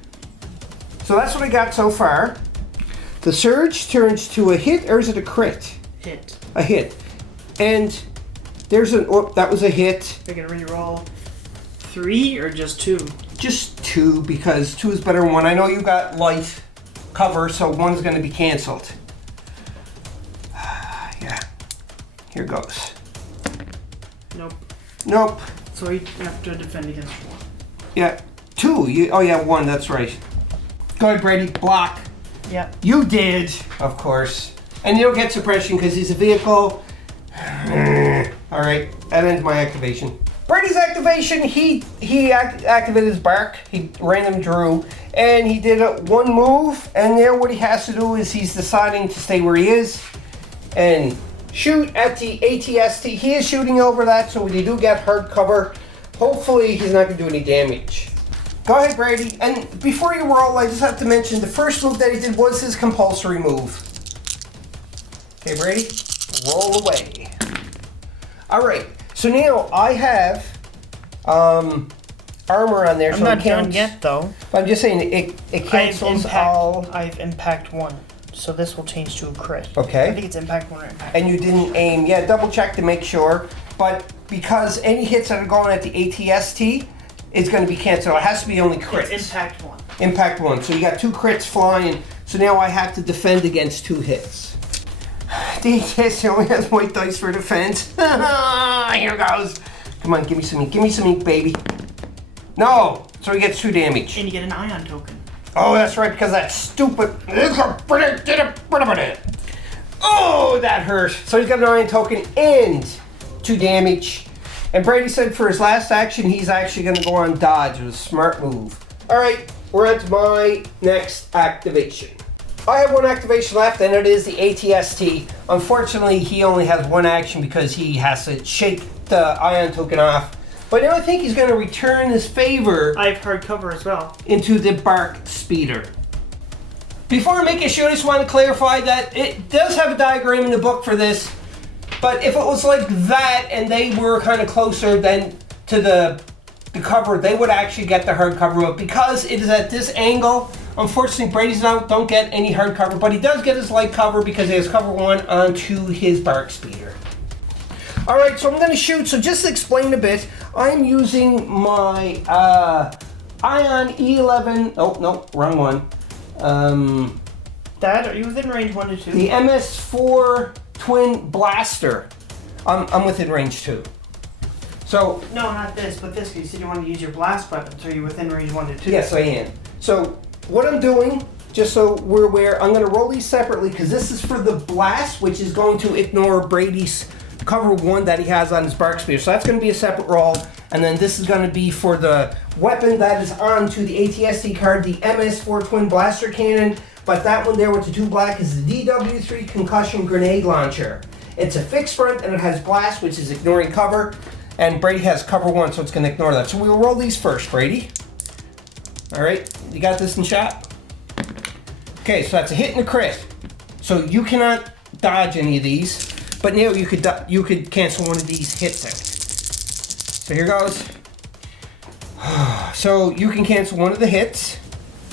So that's what I got so far. The Surge turns to a hit, or is it a crit? Hit. A hit. And there's an, oh, that was a hit. You're going to re-roll 3 or just 2? Just 2, because 2 is better than 1. I know you got light. cover, so one's going to be canceled. Yeah. Here goes. Nope. Nope. So you have to defend against one. Yeah. 2. Oh, yeah, 1. That's right. Go ahead, Brady. Block. Yeah. You did, of course. And you don't get suppression because he's a vehicle. All right. That ends my activation. Brady's activation, he activated his bark. He random drew. And he did one move. And there what he has to do is he's deciding to stay where he is. And shoot at the ATST. He is shooting over that, so when you do get hard cover, hopefully he's not going to do any damage. Go ahead, Brady. And before you roll, I just have to mention the first move that he did was his compulsory move. Okay, Brady, roll away. All right, so now I have armor on there. I'm so not done yet, though. But I'm just saying it cancels all. I have impact 1, so this will change to a crit. Okay. I think it's impact 1 or impact. And you didn't aim. Yeah, double check to make sure. But because any hits that are going at the ATST is going to be canceled. It has to be only crits. It's impact 1. Impact 1. So you got 2 crits flying. So now I have to defend against 2 hits. The ATST only has white dice for defense. Here goes. Come on, give me some ink. Give me some ink, baby. No. So he gets 2 damage. And you get an ion token. Oh, that's right, because that stupid... Oh, that hurt. So he's got an iron token and 2 damage. And Brady said for his last action, he's actually going to go on dodge. It was a smart move. All right, we're on to my next activation. I have 1 activation left, and it is the ATST. Unfortunately, he only has 1 action because he has to shake the ion token off. But now I think he's going to return his favor. I have hard cover as well. Into the bark speeder. Before I make a shoot, I just want to clarify that it does have a diagram in the book for this. But if it was like that and they were kind of closer than to the cover, they would actually get the hard cover. But because it is at this angle, unfortunately Brady's don't get any hard cover. But he does get his light cover because he has cover 1 onto his bark speeder. Alright, so I'm going to shoot. So just to explain a bit, I'm using my Ion E11. Oh, no, wrong one. Dad, are you within range 1 to 2? The MS4 Twin Blaster. I'm within range 2. So no, not this, but this. You said you wanted to use your blast weapon, so you're within range 1 to 2. Yes, I am. So what I'm doing, just so we're aware, I'm going to roll these separately because this is for the blast, which is going to ignore Brady's cover 1 that he has on his bark spear. So that's going to be a separate roll. And then this is going to be for the weapon that is onto the ATST card, the MS4 Twin Blaster Cannon. But that one there with the 2 black is the DW3 Concussion Grenade Launcher. It's a fixed front and it has blast, which is ignoring cover. And Brady has cover 1, so it's going to ignore that. So we'll roll these first, Brady. All right, you got this in shot? Okay, so that's a hit and a crit. So you cannot dodge any of these. But now you could cancel one of these hits out. So here goes. So you can cancel one of the hits.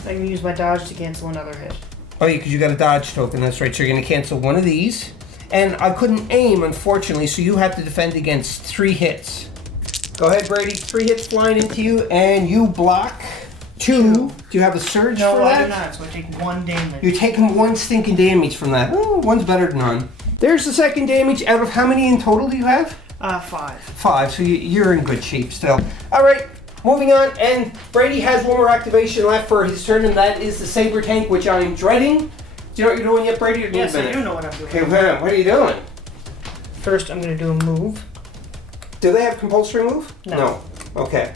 I can use my dodge to cancel another hit. Oh, yeah, because you got a dodge token. That's right. So you're going to cancel one of these. And I couldn't aim, unfortunately, so you have to defend against 3 hits. Go ahead, Brady. 3 hits flying into you, and you block 2. Do you have a surge for that? No, I do not, so I take 1 damage. You're taking 1 stinking damage from that. Oh, 1's better than none. There's the second damage. Out of how many in total do you have? 5. 5, so you're in good shape still. All right, moving on, and Brady has 1 more activation left for his turn, and that is the Saber Tank, which I'm dreading. Do you know what you're doing yet, Brady? Or Yes, I do know what I'm doing. Okay, what are you doing? First, I'm going to do a move. Do they have compulsory move? No. Okay.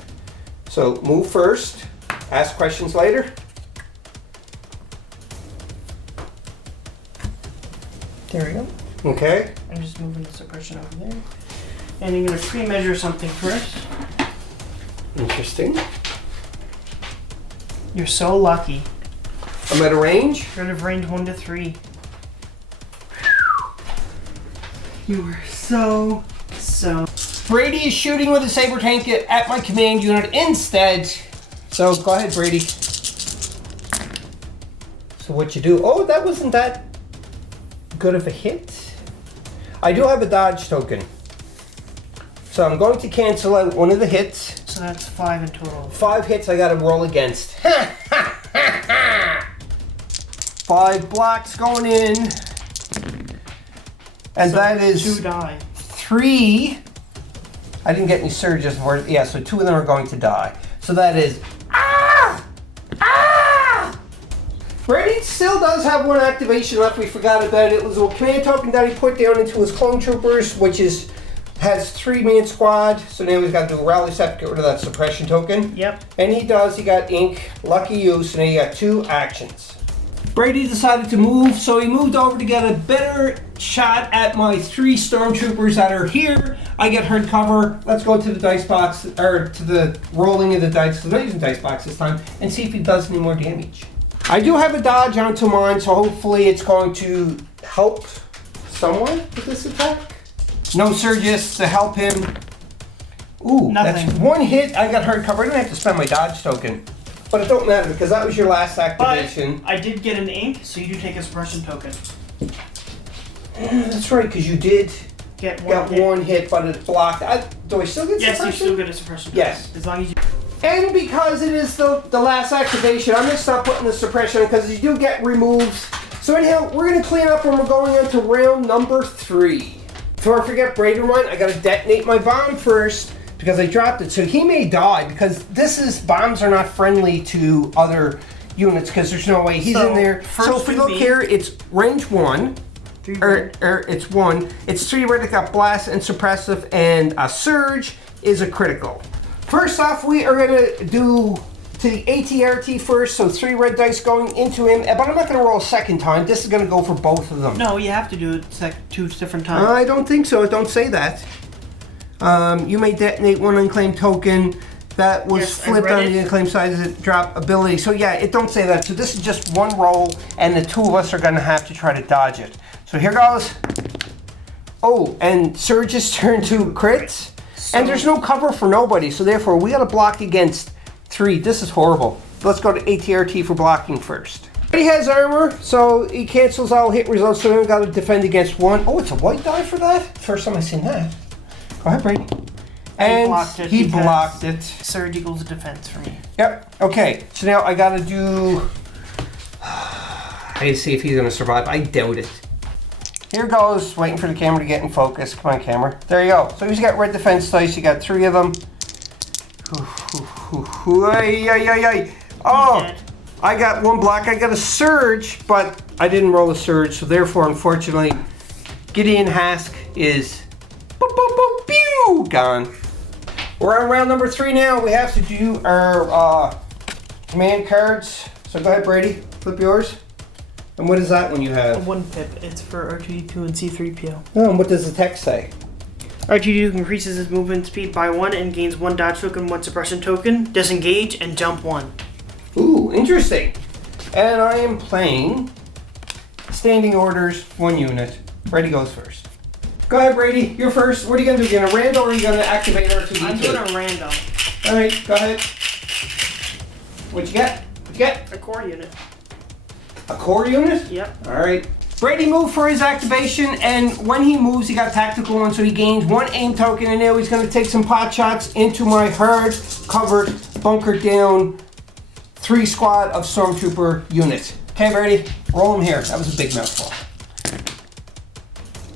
So move first, ask questions later. There we go. Okay. I'm just moving the suppression over there. And you're going to pre-measure something first. Interesting. You're so lucky. I'm at a range. You're out of range 1 to 3. You were so. Brady is shooting with a Saber Tank at my command unit instead. So go ahead, Brady. So what you do? Oh, that wasn't that good of a hit. I do have a dodge token. So I'm going to cancel out one of the hits. So that's 5 in total. 5 hits I gotta roll against. 5 blocks going in. And So that is 2 die. 3. I didn't get any surges for it. Yeah, so 2 of them are going to die. So that is Brady still does have 1 activation left. We forgot about it. It was a command token that he put down into his clone troopers, which has 3-man squad. So now he's got to do a rally set to get rid of that suppression token. Yep. And he does. He got ink. Lucky you. So now you got 2 actions. Brady decided to move, so he moved over to get a better shot at my 3 stormtroopers that are here. I get hard cover. Let's go to the dice box, or to the rolling of the dice. So I'm not using dice box this time, and see if he does any more damage. I do have a dodge onto mine, so hopefully it's going to help someone with this attack. No surges to help him. Ooh, Nothing. That's 1 hit. I got hard cover. I didn't have to spend my dodge token. But it don't matter because that was your last activation. But I did get an ink, so you do take a suppression token. That's right, because you did Get got 1 hit, but it's blocked. Do I still get Yes, suppression? you still get a suppression token. Yes. As long as you... And because it is the last activation, I'm going to stop putting the suppression because you do get removes. So anyhow, we're going to clean up when we're going into round number 3. Before I forget, Brady one, I got to detonate my bomb first because I dropped it. So he may die because bombs are not friendly to other units because there's no way he's in there. So if we look here, it's range 1. It's 1. It's 3 red that got blast and suppressive, and a surge is a critical. First off, we are going to do to the ATRT first, so 3 red dice going into him, but I'm not going to roll a second time. This is going to go for both of them. No, you have to do it 2 different times. I don't think so. Don't say that. You may detonate 1 unclaimed token. That was flipped on the unclaimed side as a drop ability. So yeah, it don't say that. So this is just 1 roll, and the 2 of us are going to have to try to dodge it. So here goes. Oh, and surges turn to crits. And there's no cover for nobody, so therefore we got to block against 3. This is horrible. Let's go to ATRT for blocking first. He has armor, so he cancels all hit results, so we got to defend against 1. Oh, it's a white die for that? First time I've seen that. Go ahead, Brady. And he blocked it. Surge equals defense for me. Yep. Okay, so now I got to do... I need to see if he's going to survive. I doubt it. Here goes, waiting for the camera to get in focus. Come on, camera. There you go. So he's got red defense dice. You got 3 of them. Oh, I got 1 block. I got a surge, but I didn't roll a surge. So therefore, unfortunately, Gideon Hask is gone. We're on round number 3 now. We have to do our command cards. So go ahead, Brady. Flip yours. And what is that one you have? 1 pip. It's for R2D2 and C3PO. Oh, and what does the text say? R2D2 increases his movement speed by 1 and gains 1 dodge token, 1 suppression token, disengage, and jump 1. Ooh, interesting. And I am playing standing orders, 1 unit. Brady goes first. Go ahead, Brady. You're first. What are you going to do? You going to random or are you going to activate R2D2? I'm doing a random. All right, go ahead. What'd you get? What'd you get? A core unit. A core unit? Yep. All right. Brady moved for his activation, and when he moves, he got tactical one, so he gains 1 aim token, and now he's going to take some pot shots into my hard covered, bunkered down 3 squad of stormtrooper units. Okay, Brady, roll them here. That was a big mouthful.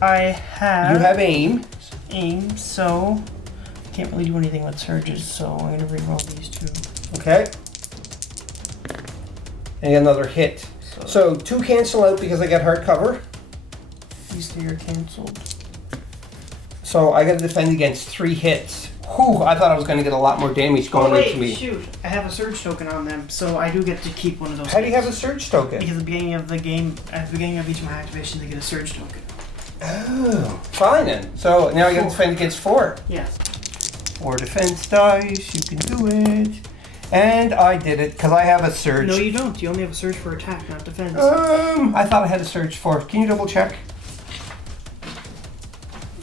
I have... You have aim. Aim, so... I can't really do anything with surges, so I'm going to re-roll these 2. Okay. And another hit. So 2 cancel out because I got hard cover. These 3 are canceled. So I got to defend against 3 hits. Whew, I thought I was going to get a lot more damage going into me. Shoot. I have a surge token on them, so I do get to keep 1 of those. How do you have a surge token? Because at the beginning of the game, at the beginning of each of my activations, they get a surge token. Oh, fine then. So now I got to defend against 4. Yes. 4 defense dice, you can do it. And I did it, because I have a surge. No, you don't. You only have a surge for attack, not defense. I thought I had a surge for. Can you double check?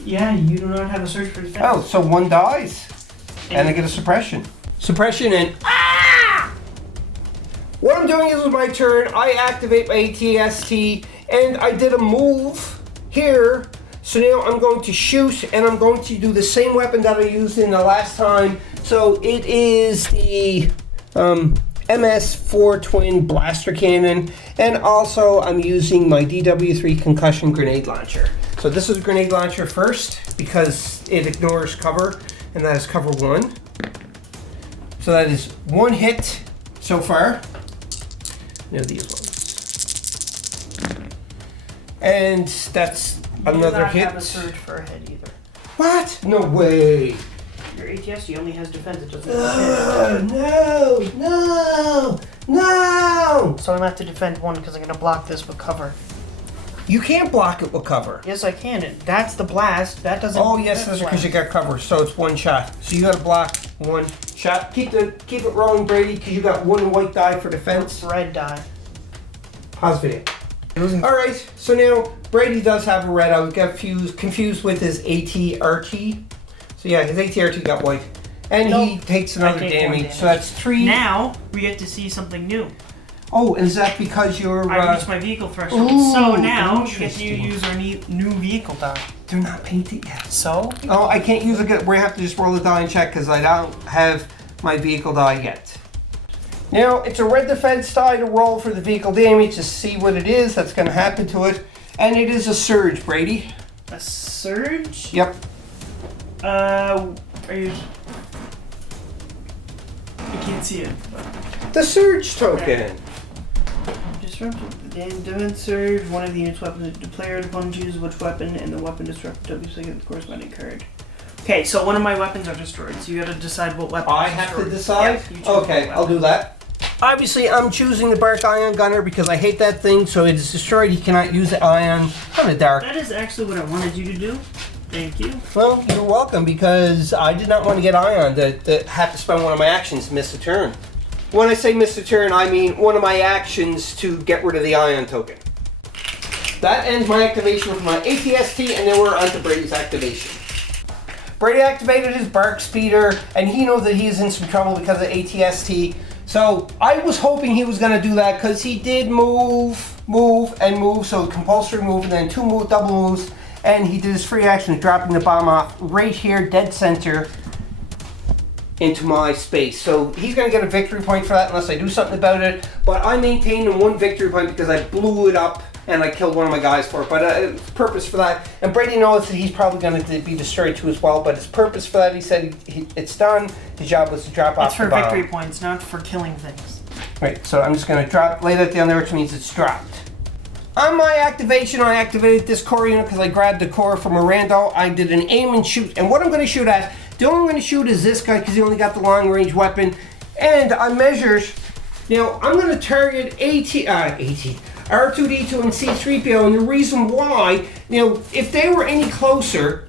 Yeah, you do not have a surge for defense. Oh, so 1 dies. And I get a suppression. Suppression and... Ah! What I'm doing is with my turn, I activate my ATST, and I did a move here. So now I'm going to shoot, and I'm going to do the same weapon that I used in the last time. So it is the MS4 Twin Blaster Cannon, and also I'm using my DW3 Concussion Grenade Launcher. So this is a grenade launcher first because it ignores cover, and that is cover 1. So that is 1 hit so far. Now these ones. And that's another hit. You do not have a surge for a hit either. What? No way. Your ATST only has defense, it doesn't have hit. No! So I'm gonna have to defend 1 because I'm gonna block this with cover. You can't block it with cover. Yes, I can. That's the blast. That doesn't. Oh yes, that's because you got cover. So it's 1 shot. So you got to block 1 shot. Keep it rolling, Brady, because you got 1 white die for defense. Red die. Pause video. All right. So now Brady does have a red eye. We got confused with his ATRT. So yeah, his ATRT got white, and he takes another damage. So that's 3. Now we get to see something new. Oh, and is that because you're... I reached my vehicle threshold. Ooh, so now you get to use our new vehicle die. They're not painted yet. So? Oh, I can't use it. We have to just roll the die and check because I don't have my vehicle die yet. Now, it's a red defense die to roll for the vehicle damage to see what it is that's going to happen to it. And it is a surge, Brady. A surge? Yep. Are you... I can't see it. The surge token. Disrupt the defense surge. One of the unit's weapons. The player, the opponent chooses which weapon, and the weapon disrupt the corresponding card. Okay, so one of my weapons are destroyed, so you gotta decide what weapon. I have to decide? Yep, okay, I'll do that. Obviously, I'm choosing the Bark Ion Gunner because I hate that thing, so it is destroyed. You cannot use the ion. Kind of dark. That is actually what I wanted you to do. Thank you. Well, you're welcome, because I did not want to get ion to have to spend one of my actions to miss a turn. When I say miss a turn, I mean one of my actions to get rid of the ion token. That ends my activation with my ATST, and then we're on to Brady's activation. Brady activated his Bark Speeder, and he knows that he's in some trouble because of ATST. So I was hoping he was going to do that because he did move, so compulsory move, and then 2 double moves, and he did his free action of dropping the bomb off right here, dead center, into my space. So he's going to get a victory point for that unless I do something about it. But I maintained 1 victory point because I blew it up and I killed one of my guys for it. But purpose for that, and Brady knows that he's probably going to be destroyed too as well. But his purpose for that, he said it's done. His job was to drop off the bomb. It's for victory points, not for killing things. Right, so I'm just going to lay that down there, which means it's dropped. On my activation, I activated this core unit because I grabbed the core from a rando. I did an aim and shoot, and what I'm going to shoot at, the only one I'm going to shoot is this guy because he only got the long range weapon. And I measured, I'm going to target R2D2 and C3PO, and the reason why, if they were any closer,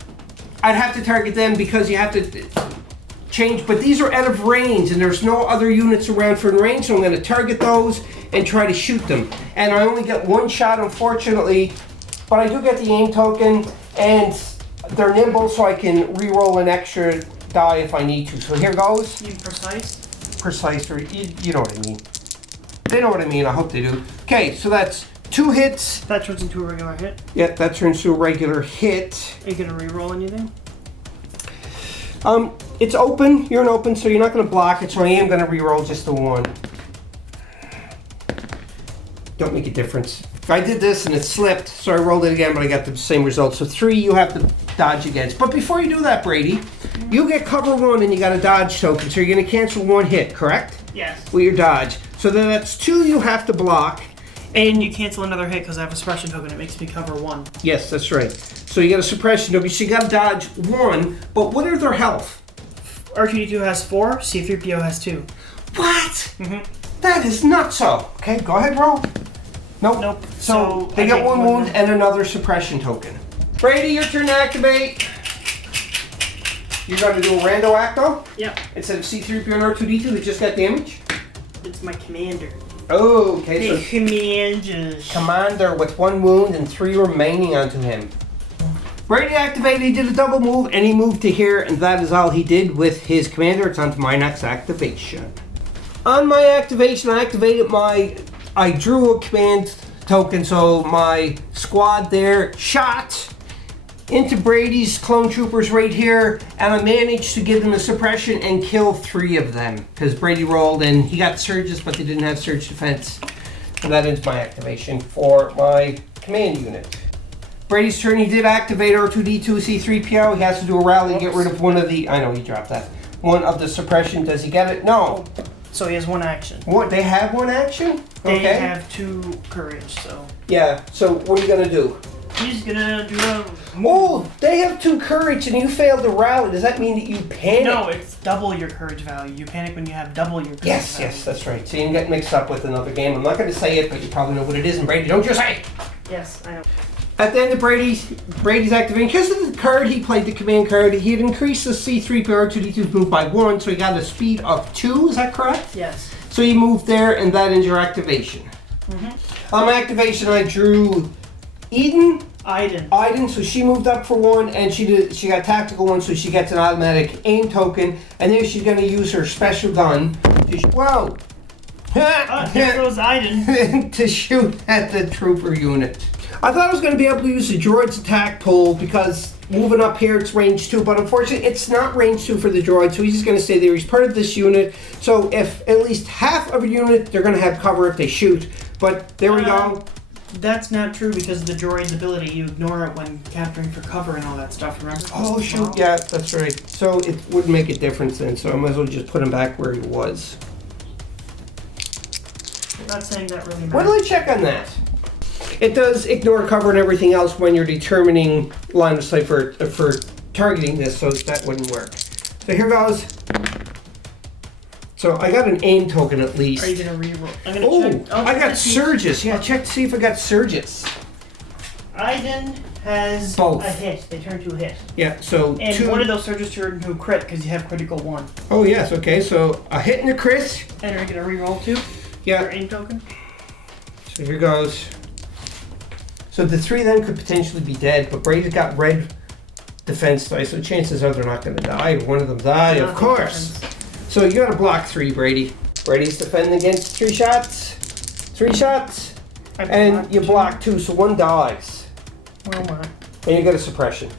I'd have to target them because you have to change, but these are out of range and there's no other units around for range, so I'm going to target those and try to shoot them. And I only get 1 shot, unfortunately, but I do get the aim token, and they're nimble, so I can re-roll an extra die if I need to. So here goes. You mean precise? Precise, or you know what I mean. They know what I mean, I hope they do. Okay, so that's 2 hits. That turns into a regular hit. Yeah, that turns to a regular hit. Are you going to re-roll anything? It's open, you're an open, so you're not going to block it, so I am going to re-roll just the 1. Don't make a difference. I did this and it slipped, so I rolled it again, but I got the same result. So 3 you have to dodge against. But before you do that, Brady, you get cover 1 and you got a dodge token, so you're going to cancel 1 hit, correct? Yes. With your dodge. So then that's 2 you have to block. And you cancel another hit because I have a suppression token. It makes me cover 1. Yes, that's right. So you got a suppression token, so you got to dodge 1, but what are their health? R2D2 has 4, C3PO has 2. What? Mm-hmm. That is not so. Okay, go ahead, roll. Nope. So they get 1 wound and another suppression token. Brady, your turn to activate. You're going to do a rando acto? Yep. Instead of C3PO and R2D2 that just got damage? It's my commander. Oh, okay. The so commander. Commander with 1 wound and 3 remaining onto him. Brady activated, he did a double move, and he moved to here, and that is all he did with his commander. It's on to my next activation. On my activation, I drew a command token, so my squad there shot, into Brady's clone troopers right here, and I managed to give them a suppression and kill 3 of them because Brady rolled and he got surges, but they didn't have surge defense. And that ends my activation for my command unit. Brady's turn, he did activate R2D2 C3PO. He has to do a rally to get rid of one of the, I know he dropped that, one of the suppression. Does he get it? No. So he has 1 action. What, they have 1 action? They Okay. have 2 courage, so. Yeah, so what are you gonna do? He's gonna do a. Oh, they have 2 courage and you failed to rally. Does that mean that you panic? No, it's double your courage value. You panic when you have double your courage Yes, value. yes, that's right. So you can get mixed up with another game. I'm not going to say it, but you probably know what it is. And Brady, don't you say it! Yes, I know. At the end of Brady's activating, because of the card he played, the command card, he had increased the C3PO R2D2's move by 1, so he got a speed of 2, is that correct? Yes. So you moved there, and that ends your activation. On my activation, I drew Iden, so she moved up for 1, and she got tactical 1, so she gets an automatic aim token, and then she's going to use her special gun to There goes Iden. to shoot at the trooper unit. I thought I was going to be able to use the droid's attack pull because moving up here it's range 2, but unfortunately it's not range 2 for the droid, so he's just going to stay there. He's part of this unit, so if at least half of a unit, they're going to have cover if they shoot. But there we go. That's not true because of the droid's ability. You ignore it when capturing for cover and all that stuff, remember? Oh shoot, yeah, that's right. So it wouldn't make a difference then, so I might as well just put him back where he was. I'm not saying that really matters. Why did I check on that? It does ignore cover and everything else when you're determining line of sight for targeting this, so that wouldn't work. So here goes. So I got an aim token at least. Are you gonna reroll? I'm gonna check. I got surges. Yeah, check to see if I got surges. Iden has Both. a hit. They turn to a hit. Yeah, so And 2. one of those surges turn to a crit because you have critical 1. Oh yes, okay. So a hit and a crit. And are you gonna reroll 2? Yeah. Your aim token? So here goes. So the 3 then could potentially be dead, but Brady's got red defense dice, so chances are they're not going to die. One of them died, of course. So you got to block 3, Brady. Brady's defending against 3 shots. 3 shots. And you block 2, so 1 dies. Well, not. And you get a suppression.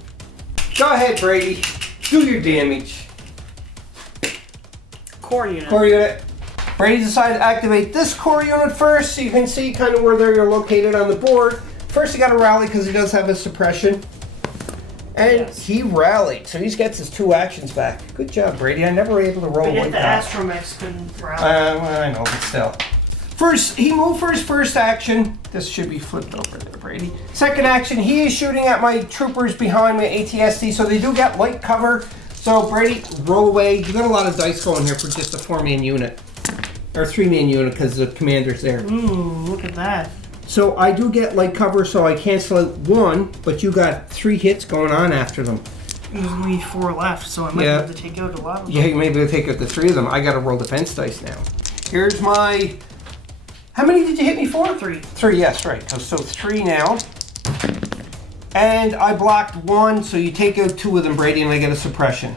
Go ahead, Brady. Do your damage. Core unit. Core unit. Brady decided to activate this core unit first, so you can see kind of where they're located on the board. First, he got to rally because he does have a suppression. And yes. He rallied, so he gets his 2 actions back. Good job, Brady. I never were able to roll But like yet the that. Astromechs couldn't rally. Well, I know, but still. First, he moved for his first action. This should be flipped over there, Brady. Second action, he is shooting at my troopers behind me, ATSD, so they do get light cover. So, Brady, roll away. You got a lot of dice going here for just a 4-man unit. Or 3-man unit, because the commander's there. Ooh, look at that. So I do get light cover, so I cancel out 1, but you got 3 hits going on after them. There's only 4 left, so I might be able to take out a lot of them. Yeah, you may be able to take out the 3 of them. I got to roll defense dice now. Here's my... How many did you hit me for? 3. 3, yes, right. So 3 now. And I blocked 1, so you take out 2 of them, Brady, and I get a suppression.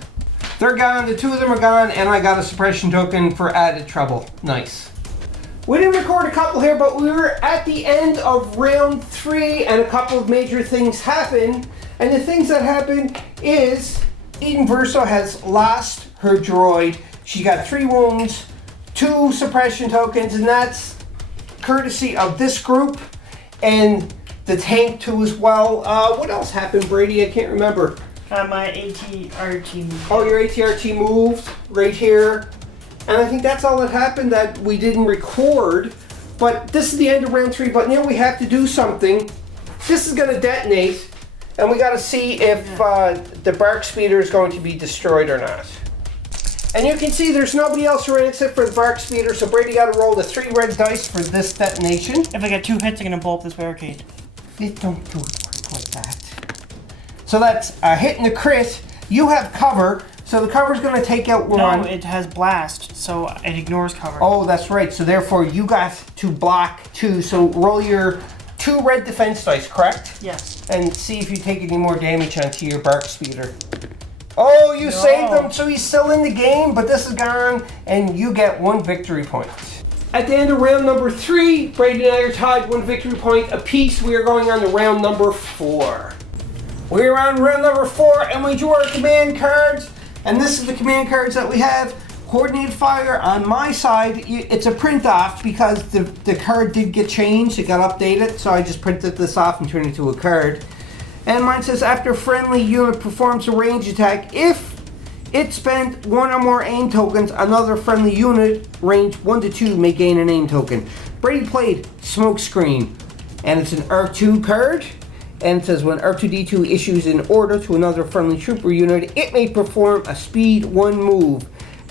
They're gone, the 2 of them are gone, and I got a suppression token for added trouble. Nice. We didn't record a couple here, but we were at the end of round 3, and a couple of major things happened. And the things that happened is Eden Verso has lost her droid. She got 3 wounds, 2 suppression tokens, and that's courtesy of this group and the tank too as well. What else happened, Brady? I can't remember. My ATRT moved. Oh, your ATRT moved right here. And I think that's all that happened that we didn't record. But this is the end of round 3. But now we have to do something. This is going to detonate. And we got to see if the Bark Speeder is going to be destroyed or not. And you can see there's nobody else around except for the Bark Speeder. So Brady got to roll the 3 red dice for this detonation. If I get 2 hits, I'm going to blow up this barricade. Don't do it like that. So that's a hit and a crit. You have cover. So the cover's going to take out 1. No, it has blast, so it ignores cover. Oh, that's right. So therefore, you got to block 2. So roll your 2 red defense dice, correct? Yes. And see if you take any more damage onto your Bark Speeder. Oh, you saved him, so he's still in the game, but this is gone, and you get 1 victory point. At the end of round number 3, Brady and I are tied 1 victory point apiece. We are going on to round number 4. We're on round number 4 and we drew our command cards. And this is the command cards that we have. Coordinated fire on my side, it's a print off because the card did get changed, it got updated, so I just printed this off and turned it into a card. And mine says after a friendly unit performs a range attack, if it spent 1 or more aim tokens, another friendly unit range 1 to 2 may gain an aim token. Brady played Smokescreen, and it's an R2 card. And it says when R2D2 issues an order to another friendly trooper unit, it may perform a speed 1 move.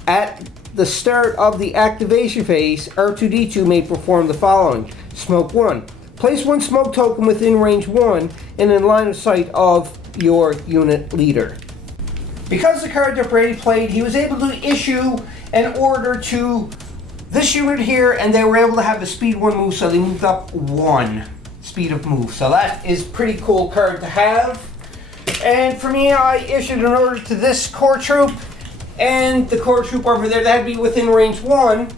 At the start of the activation phase, R2D2 may perform the following. Smoke 1. Place 1 smoke token within range 1 and in line of sight of your unit leader. Because the card that Brady played, he was able to issue an order to this unit here, and they were able to have a speed 1 move, so they moved up 1 speed of move. So that is pretty cool card to have. And for me, I issued an order to this core troop, and the core troop over there, that'd be within range 1,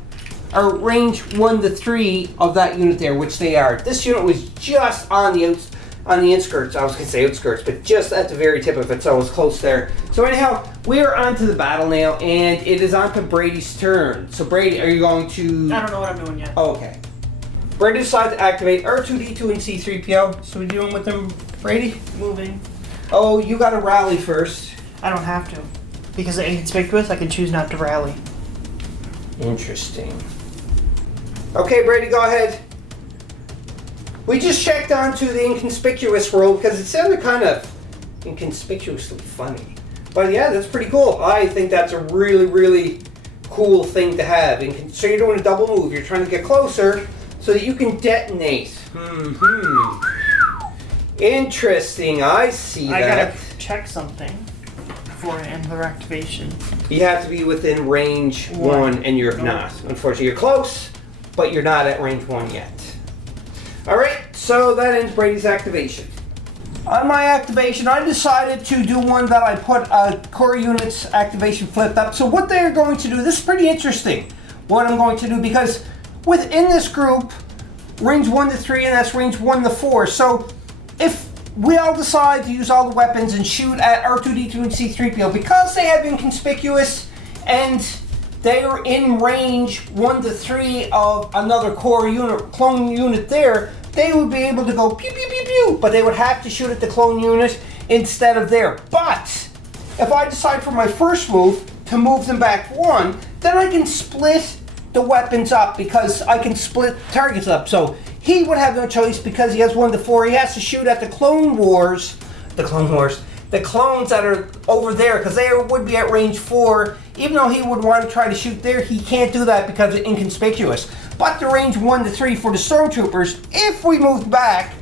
or range 1 to 3 of that unit there, which they are. This unit was just on the outskirts, I was going to say outskirts, but just at the very tip of it, so I was close there. So anyhow, we are on to the battle now, and it is on to Brady's turn. So Brady, are you going to... I don't know what I'm doing yet. Oh, okay. Brady decided to activate R2D2 and C3PO. So we're dealing with them, Brady? Moving. Oh, you got to rally first. I don't have to. Because they're inconspicuous, I can choose not to rally. Interesting. Okay, Brady, go ahead. We just checked onto the inconspicuous rule because it sounded kind of inconspicuously funny. But yeah, that's pretty cool. I think that's a really, really cool thing to have. So you're doing a double move. You're trying to get closer so that you can detonate. Interesting. I see that. I gotta check something before I end their activation. You have to be within range 1 and you're not. Unfortunately, you're close, but you're not at range 1 yet. Alright, so that ends Brady's activation. On my activation, I decided to do one that I put core units activation flipped up. So what they're going to do, this is pretty interesting, what I'm going to do, because within this group, range 1 to 3, and that's range 1 to 4. So if we all decide to use all the weapons and shoot at R2D2 and C3PO, because they have inconspicuous and they are in range 1 to 3 of another core unit, clone unit there, they would be able to go pew pew pew pew, but they would have to shoot at the clone unit instead of there. But if I decide for my first move to move them back 1, then I can split the weapons up because I can split targets up. So he would have no choice because he has 1 to 4. He has to shoot at the clones that are over there because they would be at range 4. Even though he would want to try to shoot there, he can't do that because it's inconspicuous. But the range 1 to 3 for the stormtroopers, if we moved back,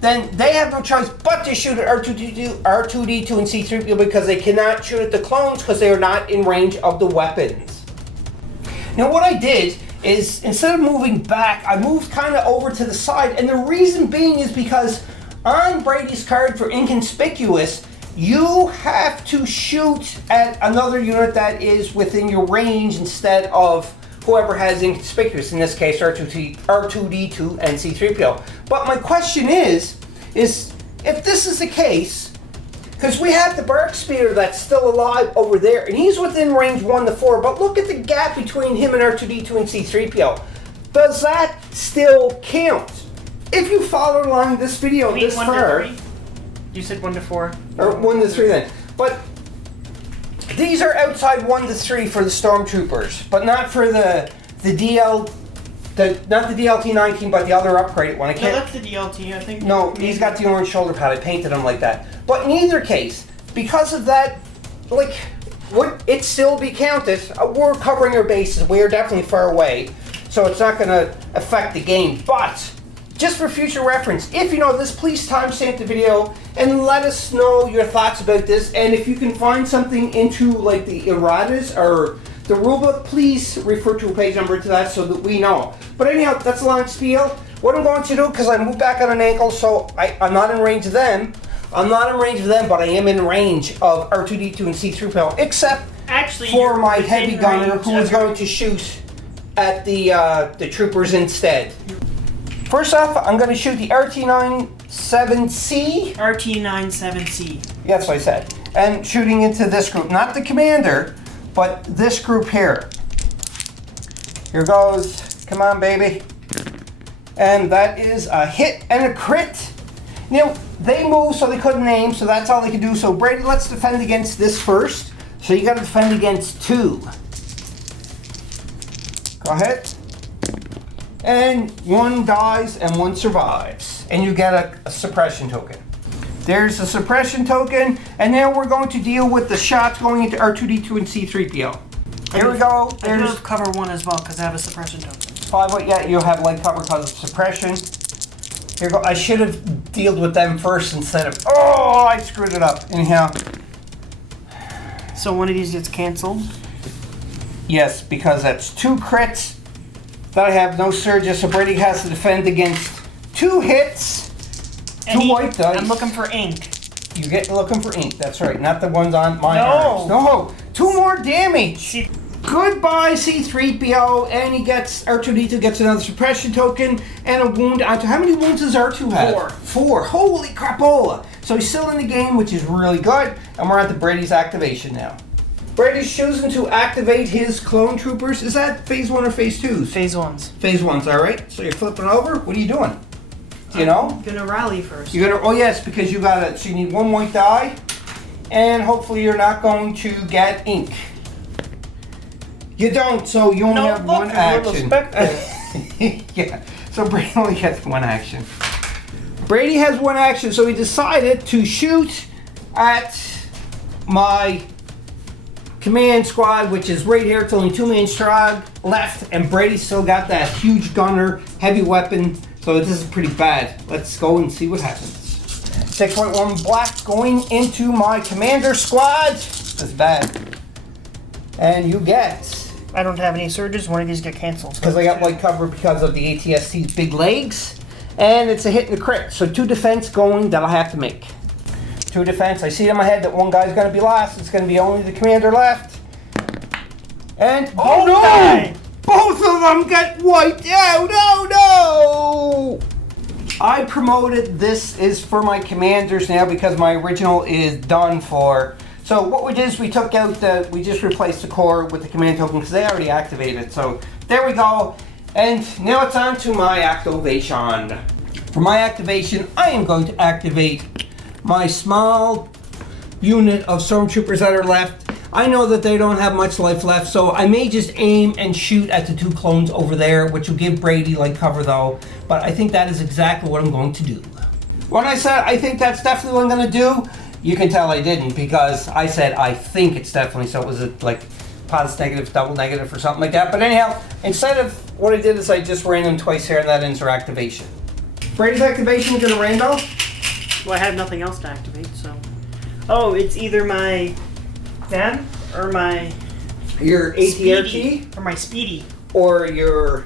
then they have no choice but to shoot at R2D2 and C3PO because they cannot shoot at the clones because they are not in range of the weapons. Now what I did is, instead of moving back, I moved kind of over to the side, and the reason being is because on Brady's card for inconspicuous, you have to shoot at another unit that is within your range instead of whoever has inconspicuous, in this case R2D2 and C3PO. But my question is if this is the case, because we have the Bark Speeder that's still alive over there, and he's within range 1 to 4, but look at the gap between him and R2D2 and C3PO. Does that still count? If you follow along this video this far... You said 1 to 4? Or 1 to 3 then. But these are outside 1 to 3 for the Stormtroopers, but not for not the DLT-19, but the other upgraded one. No, that's the DLT, I think. No, he's got the orange shoulder pad. I painted him like that. But in either case, because of that, like, would it still be counted? We're covering our bases. We are definitely far away, so it's not going to affect the game. But just for future reference, if you know this, please timestamp the video and let us know your thoughts about this. And if you can find something into like the erratas or the rulebook, please refer to a page number to that so that we know. But anyhow, that's a long spiel. What I'm going to do, because I moved back on an ankle, so I'm not in range of them. I'm not in range of them, but I am in range of R2D2 and C3PO, except for my heavy gunner who is going to shoot at the troopers instead. First off, I'm going to shoot the RT-9 RT97C. RT97C. That's what I said. And shooting into this group, not the commander, but this group here. Here goes. Come on, baby. And that is a hit and a crit. Now, they moved so they couldn't aim, so that's all they could do. So, Brady, let's defend against this first. So, you got to defend against 2. Go ahead. And 1 dies and 1 survives. And you get a suppression token. There's a suppression token. And now we're going to deal with the shots going into R2-D2 and C-3PO. Here we go. I do have cover 1 as well because I have a suppression token. Yeah, you'll have leg cover because of suppression. Here we go. I should have dealt with them first instead of... Oh, I screwed it up. Anyhow. So one of these gets canceled? Yes, because that's 2 crits that I have no surges, so Brady has to defend against 2 hits, 2 white dice. I'm looking for ink. You get looking for ink, that's right, not the ones on my arms. No! No! 2 more damage! Goodbye, C-3PO, and he gets, R2-D2 gets another suppression token, and a wound onto, how many wounds does R2 have? 4. Holy crapola! So he's still in the game, which is really good, and we're at the Brady's activation now. Brady's choosing to activate his clone troopers. Is that phase 1 or phase 2? Phase 1s. Phase 1s, alright. So you're flipping over? What are you doing? You know? I'm gonna rally first. You're gonna, oh yes, because you gotta, so you need 1 white die, and hopefully you're not going to get ink. You don't, so you only have 1 action. Yeah, so Brady only gets 1 action. Brady has 1 action, so he decided to shoot at my command squad, which is right here. It's only 2-man strong left, and Brady still got that huge gunner, heavy weapon, so this is pretty bad. Let's go and see what happens. 6.1 black going into my commander squad. That's bad. And you get... I don't have any surges. One of these get canceled. Because I got light cover because of the ATST's big legs. And it's a hit and a crit. So 2 defense going that I'll have to make. 2 defense. I see it in my head that 1 guy's going to be last. It's going to be only the commander left. And... Oh no! Both of them get wiped out! Oh no! I promoted this is for my commanders now because my original is done for. So what we did is we took out we just replaced the core with the command token because they already activated. So there we go. And now it's on to my activation. For my activation, I am going to activate my small unit of stormtroopers that are left. I know that they don't have much life left, so I may just aim and shoot at the 2 clones over there, which will give Brady light cover though. But I think that is exactly what I'm going to do. When I said I think that's definitely what I'm going to do, you can tell I didn't because I said I think it's definitely, so it was like positive, negative, double negative or something like that. But anyhow, instead of what I did is I just ran them twice here and that ends our activation. Brady's activation is going to rainbow. Well, I have nothing else to activate, so... Oh, it's either my fan or my... Your Speedy. ATRT? Or my speedy. Or your...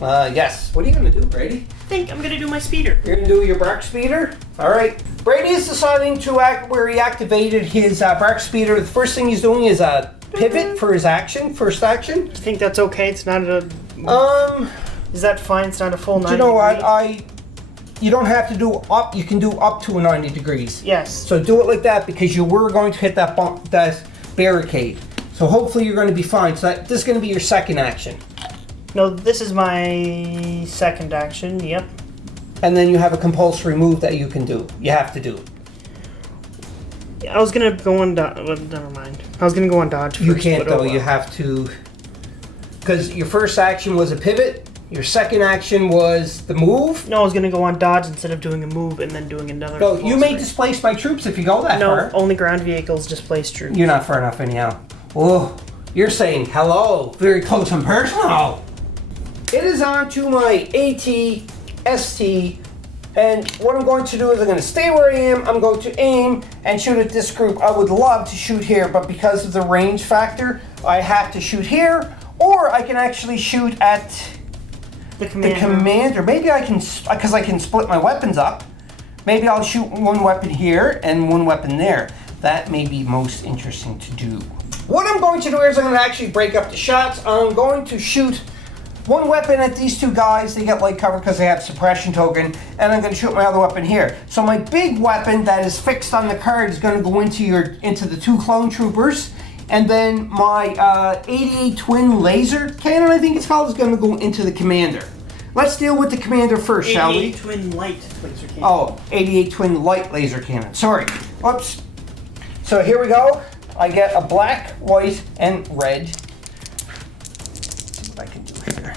yes. What are you going to do, Brady? I think I'm going to do my speeder. You're going to do your Bark Speeder? Alright. Brady is deciding to act where he activated his Bark Speeder. The first thing he's doing is a pivot for his action, first action. I think that's okay. It's not a... Is that fine? It's not a full 90 You know what? You don't have to do up. You can do up to a 90 degrees. Yes. So do it like that because you were going to hit that barricade. So hopefully you're going to be fine. So this is going to be your second action. No, this is my second action. Yep. And then you have a compulsory move that you can do. You have to do. I was gonna go on dodge. Well, never mind. I was gonna go on dodge first. You can't though. You have to. Because your first action was a pivot. Your second action was the move. No, I was gonna go on dodge instead of doing a move and then doing another. So you may displace my troops if you go that far. No, only ground vehicles displace troops. You're not far enough anyhow. Oh, you're saying hello, very close and personal. It is on to my AT-ST, and what I'm going to do is I'm going to stay where I am. I'm going to aim and shoot at this group. I would love to shoot here, but because of the range factor, I have to shoot here, or I can actually shoot at the commander. Maybe I can, because I can split my weapons up. Maybe I'll shoot 1 weapon here and 1 weapon there. That may be most interesting to do. What I'm going to do is I'm going to actually break up the shots. I'm going to shoot one weapon at these two guys. They get light cover because they have suppression token, and I'm going to shoot my other weapon here. So my big weapon that is fixed on the card is going to go into the two clone troopers, and then my 88 twin laser cannon, I think it's called, is going to go into the commander. Let's deal with the commander first, shall we? 88 twin light laser cannon. Oh, 88 twin light laser cannon. Sorry. Whoops. So here we go. I get a black, white, and red. Let's see what I can do here.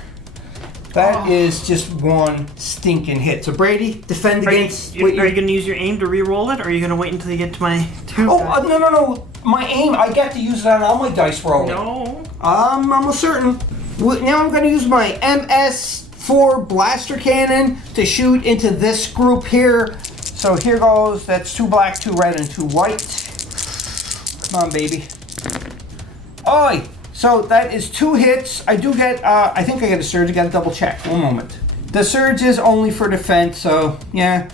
That is just one stinking hit. So Brady, defend against. Are you going to use your aim to re-roll it, or are you going to wait until you get to my two? Oh no! My aim, I get to use it on all my dice rolling. No. I'm almost certain. Now I'm going to use my MS4 blaster cannon to shoot into this group here. So here goes. That's 2 black, 2 red, and 2 white. Come on, baby. Oi! So that is 2 hits. I do get, I think I get a surge. I got to double check. One moment. The surge is only for defense, so yeah,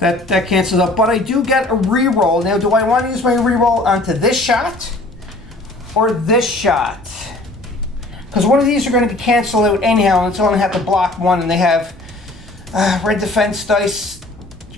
that cancels out. But I do get a reroll. Now, do I want to use my reroll onto this shot or this shot? Because one of these are going to be canceled out anyhow, and it's only have to block one, and they have red defense dice.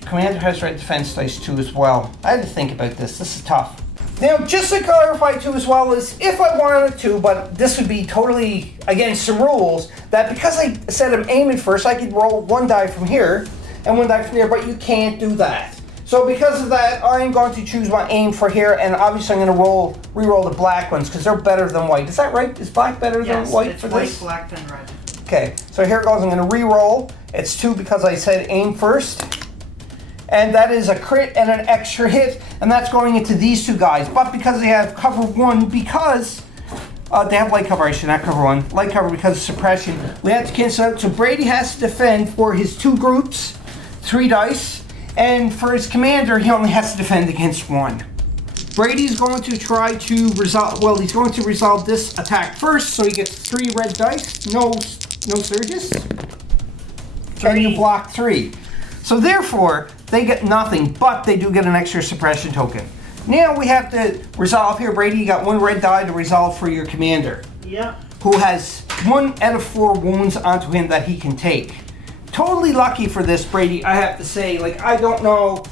Commander has red defense dice too as well. I had to think about this. This is tough. Now, just to clarify too as well, is if I wanted to, but this would be totally against the rules, that because I said I'm aiming first, I could roll 1 die from here and 1 die from there, but you can't do that. So because of that, I'm going to choose my aim for here, and obviously I'm going to re-roll the black ones because they're better than white. Is that right? Is black better than white for this? Yes, black, then red. Okay, so here it goes. I'm going to re-roll. It's 2 because I said aim first. And that is a crit and an extra hit, and that's going into these 2 guys. But because they have cover 1, because they have light cover, I should not cover 1. Light cover because of suppression. We have to cancel out. So Brady has to defend for his 2 groups, 3 dice. And for his commander, he only has to defend against 1. Brady's going to try to resolve, well, he's going to resolve this attack first, so he gets 3 red dice, no surges. 3. And you block 3. So therefore, they get nothing, but they do get an extra suppression token. Now we have to resolve here. Brady, you got 1 red die to resolve for your commander. Yeah. Who has 1 out of 4 wounds onto him that he can take. Totally lucky for this, Brady, I have to say. Like, I don't know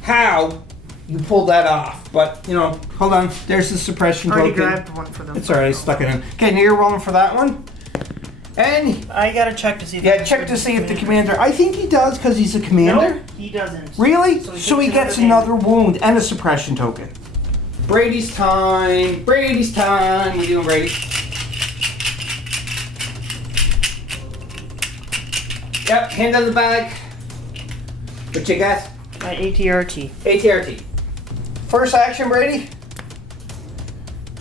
how you pulled that off, but, you know, hold on. There's the suppression token. I already grabbed 1 for them. It's alright, I stuck it in. Okay, now you're rolling for that one. And I gotta check to see if check to see if the commander. I think he does because he's a commander. No, he doesn't. Really? So he gets another wound and a suppression token. Brady's time. Brady's time. What are you doing, Brady? Yep, hand on the bag. What you got? My ATRT. ATRT. First action, Brady.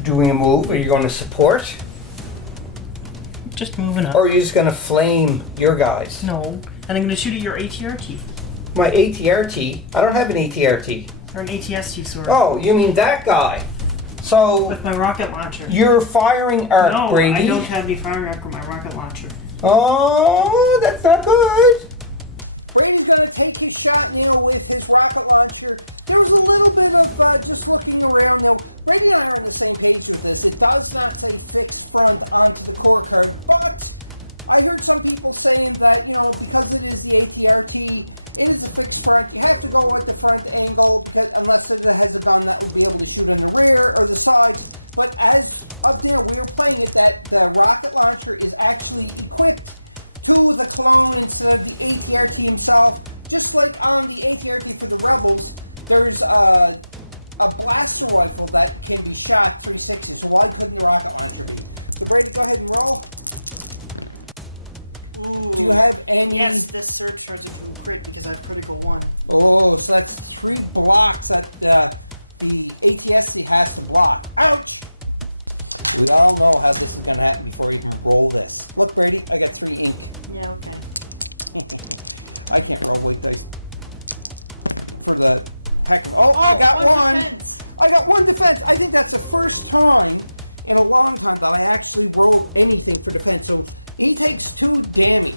Doing a move. Are you going to support? Just moving up. Or are you just going to flame your guys? No. And I'm going to shoot at your ATRT. My ATRT? I don't have an ATRT. Or an ATST sword. Oh, you mean that guy. So... With my rocket launcher. You're firing arc, no, Brady. I don't have any firing arc with my rocket launcher. Oh, that's not good. Brady's going to take his shot now with his rocket launcher. There's a little bit of just looking around now. Brady and I are on the same page. It does not take fixed front onto the quarter. But I heard some people saying that, you know, because it is the ATRT, into the fixed front, you have to go at the front angle, because unless there's a heads on that, you don't shoot in the rear or the side. But as of now, we were playing it that the rocket launcher is actually equipped to the clones of the ATRT himself. Just like on the ATRT to the Rebels, there's a blaster rifle that can be shot 360 like with the rocket launcher. So Brady, go ahead and roll. You have any... Yes, this third first is a crit because that's critical 1. Oh, that's 3 blocks that the ATST has to block. Ouch! But I don't know how to do that before you roll this. But Brady, I got 3. Yeah, okay. I just roll one thing. For the Oh, I got 1 defense! I got 1 defense! I think that's the first time in a long time that I actually rolled anything for defense. So he takes 2 damage.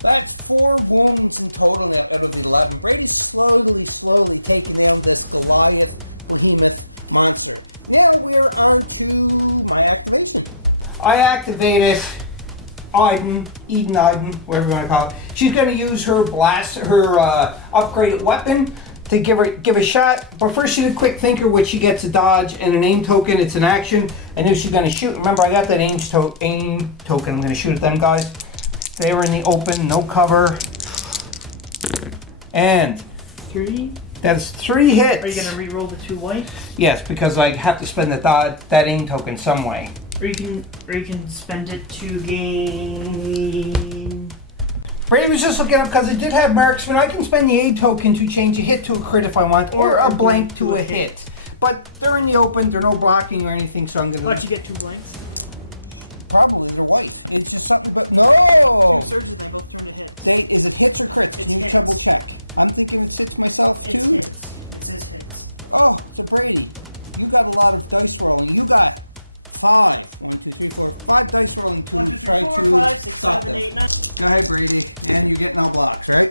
That's 4 wounds in total that was 11. Very slowly because of how that provided human monitor. Now we're on to my activation. I activate it. Eden, whatever you want to call it. She's going to use her upgraded weapon to give a shot. But first, she's a quick thinker, which she gets a dodge and an aim token. It's an action. And who she's going to shoot. Remember, I got that aim token. I'm going to shoot at them guys. They were in the open, no cover. And 3. that's 3 hits. Are you gonna re-roll the 2 white? Yes, because I have to spend that aim token some way. Or you can spend it to gain. Brady was just looking up because it did have marksman. I can spend the aid token to change a hit to a crit if I want, or a blank to a hit. But they're in the open, they're no blocking or anything, so I'm gonna. But you get 2 blanks. Probably the white. It's just something but no. I'm just gonna stick myself. Oh, the Brady. You got a lot of dice for them. You got 5. 5 dice for them. All right, Brady. And you get no loss, right?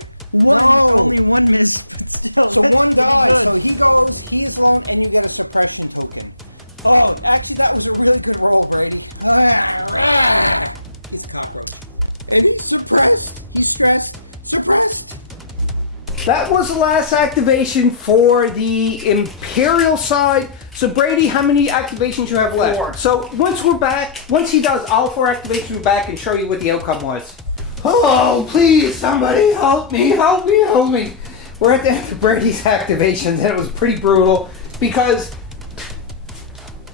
No, just the one dollar that he goes, and you get a surprise. Oh, that was a really good roll, Brady. That was the last activation for the Imperial side. So Brady, how many activations you have left? 4. So once he does all 4 activations, we're back and show you what the outcome was. Oh, please, somebody help me. We're at the end of Brady's activations, and it was pretty brutal because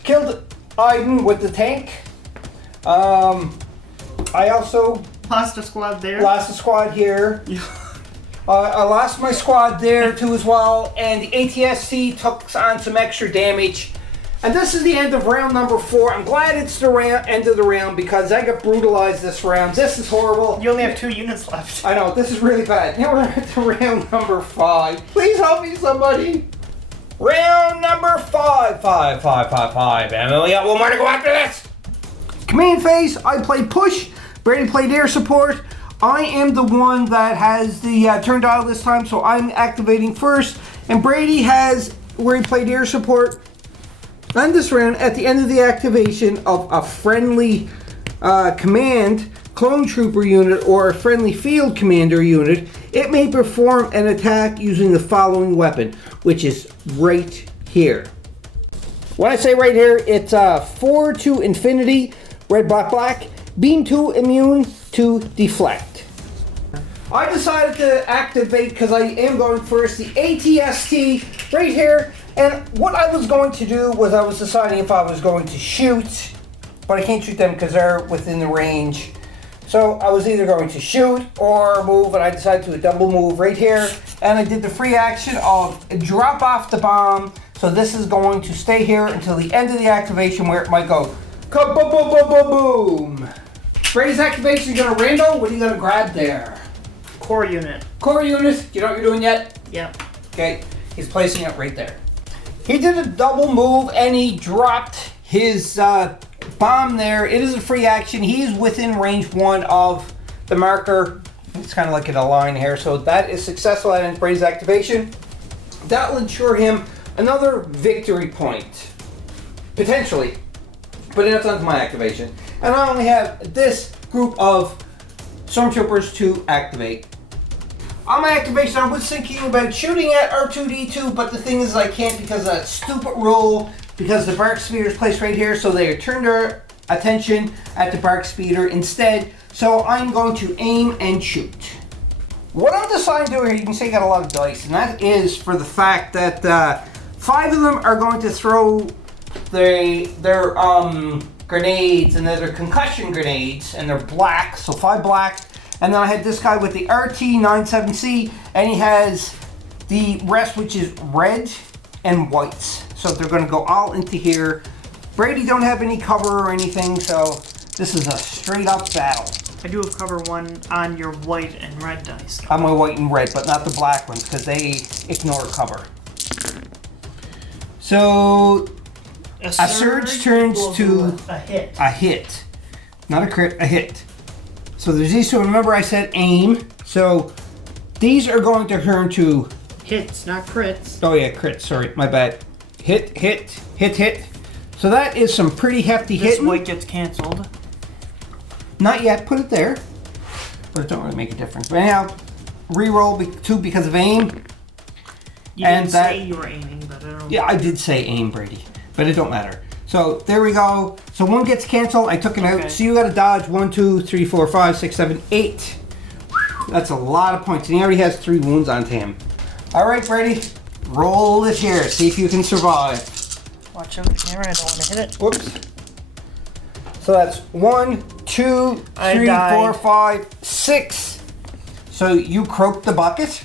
killed Iden with the tank. I also Lost a squad there. lost a squad here. I lost my squad there too as well, and the ATSC took on some extra damage. And this is the end of round number 4. I'm glad it's the end of the round because I got brutalized this round. This is horrible. You only have 2 units left. I know, this is really bad. Now we're at the round number 5. Please help me, somebody. Round number 5. 5. And we got one more to go after this. Command phase, I played push. Brady played air support. I am the one that has the turn dial this time, so I'm activating first. And Brady has, where he played air support, on this round, at the end of the activation of a friendly command clone trooper unit or a friendly field commander unit, it may perform an attack using the following weapon, which is right here. When I say right here, it's 4 to infinity, red, black, beam 2, immune to deflect. I decided to activate, because I am going first, the ATST right here. And what I was going to do was I was deciding if I was going to shoot, but I can't shoot them because they're within the range. So I was either going to shoot or move, and I decided to do a double move right here. And I did the free action of drop off the bomb. So this is going to stay here until the end of the activation where it might go kaboom. Brady's activation is going to Randall. What are you going to grab there? Core unit. Core unit. Do you know what you're doing yet? Yep. Okay. He's placing it right there. He did a double move and he dropped his bomb there. It is a free action. He's within range 1 of the marker. It's kind of like in a line here. So that is successful. That ends Brady's activation. That will ensure him another victory point. Potentially. But that's not my activation. And I only have this group of stormtroopers to activate. On my activation, I was thinking about shooting at R2-D2, but the thing is I can't because of that stupid rule, because the bark speeder is placed right here, so they turn their attention at the bark speeder instead. So I'm going to aim and shoot. What I'm deciding to do here, you can see I got a lot of dice, and that is for the fact that 5 of them are going to throw their grenades, and they're concussion grenades, and they're black, so 5 black. And then I had this guy with the RT-97C, and he has the rest, which is red and whites. So they're going to go all into here. Brady don't have any cover or anything, so this is a straight up battle. I do have cover 1 on your white and red dice. On my white and red, but not the black ones, because they ignore cover. So a surge turns to a hit. A hit. Not a crit, a hit. So there's these two. Remember I said aim. So these are going to turn to hits, not crits. Oh yeah, crits. Sorry, my bad. Hit, hit, hit, hit. So that is some pretty hefty hitting. This white gets canceled. Not yet. Put it there. But it don't really make a difference. But anyhow, re-roll 2 because of aim. You And didn't that- say you were aiming, but I don't know. Yeah, I did say aim, Brady. But it don't matter. So there we go. So 1 gets canceled. I took it Okay. out. So you got to dodge 1, 2, 3, 4, 5, 6, 7, 8. That's a lot of points. And he already has 3 wounds onto him. All right, Brady. Roll it here. See if you can survive. Watch out the camera, I don't want to hit it. Whoops. So that's 1, 2, I 3, died. 4, 5, 6. So you croaked the bucket?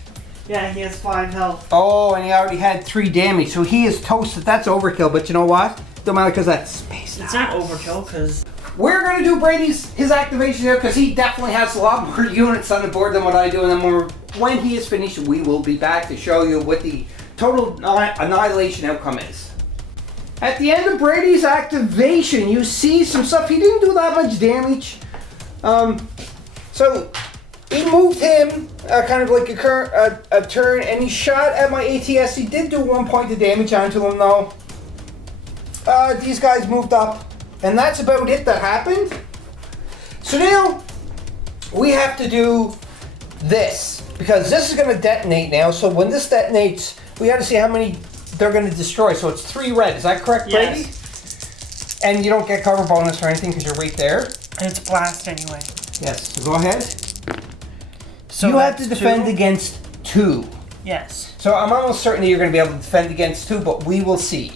Yeah, he has 5 health. Oh, and he already had 3 damage. So he is toasted. That's overkill. But you know what? Don't matter because that's space. It's not overkill, because... We're going to do his activation here because he definitely has a lot more units on the board than what I do. And then when he is finished, we will be back to show you what the total annihilation outcome is. At the end of Brady's activation, you see some stuff. He didn't do that much damage. So he moved him kind of like a turn, and he shot at my ATS. He did do 1 point of damage onto him, though. These guys moved up, and that's about it that happened. So now we have to do this because this is going to detonate now. So when this detonates, we got to see how many they're going to destroy. So it's 3 red. Is that correct, Brady? Yes. And you don't get cover bonus or anything because you're right there. And it's blast anyway. Yes. So go ahead. So you have to that's defend 2? against 2. Yes. So I'm almost certain that you're going to be able to defend against 2, but we will see.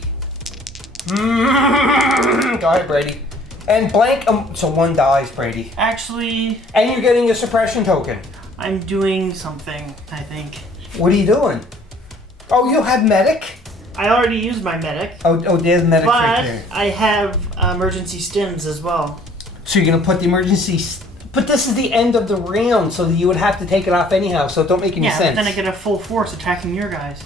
Go ahead, Brady. And blank. So 1 dies, Brady. Actually, And you're getting a suppression token. I'm doing something, I think. What are you doing? Oh, you have medic? I already used my medic, Oh, there's medic right but there. I have emergency stims as well. So you're going to put the emergency... But this is the end of the round, so you would have to take it off anyhow, so it don't make any Yeah, sense. but then I get a full force attacking your guys.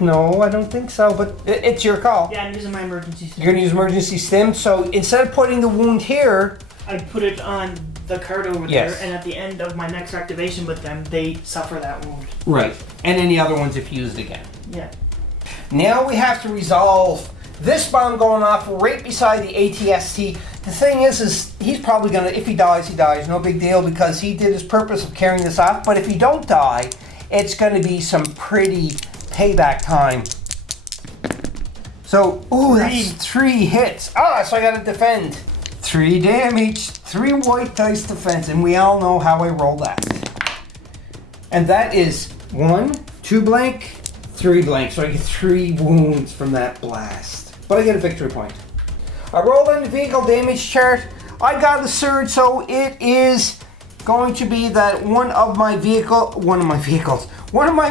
No, I don't think so, but it's your call. Yeah, I'm using my emergency stim. You're going to use emergency stim, so instead of putting the wound here... I put it on the card over Yes. there, and at the end of my next activation with them, they suffer that wound. Right. And any other ones if used again. Yeah. Now we have to resolve this bomb going off right beside the ATST. The thing is he's probably going to, if he dies, he dies. No big deal because he did his purpose of carrying this off. But if he don't die, it's going to be some pretty payback time. So, ooh, that's 3 hits. So I got to defend. 3 damage, 3 white dice defense, and we all know how I roll that. And that is 1, 2 blank, 3 blank. So I get 3 wounds from that blast. But I get a victory point. I rolled on the vehicle damage chart. I got a surge, so it is going to be that one of my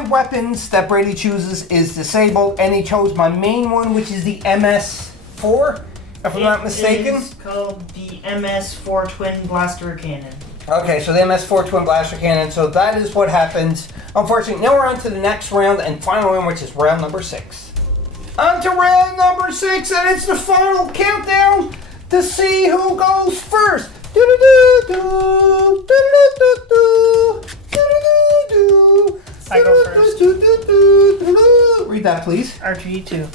weapons that Brady chooses is disabled, and he chose my main one, which is the MS4, if I'm not mistaken. It's called the MS4 Twin Blaster Cannon. Okay, so the MS4 Twin Blaster Cannon, so that is what happens. Unfortunately, now we're on to the next round and final round, which is round number 6. On to round number 6, and it's the final countdown to see who goes first. I go first. Read that, please. R2D2.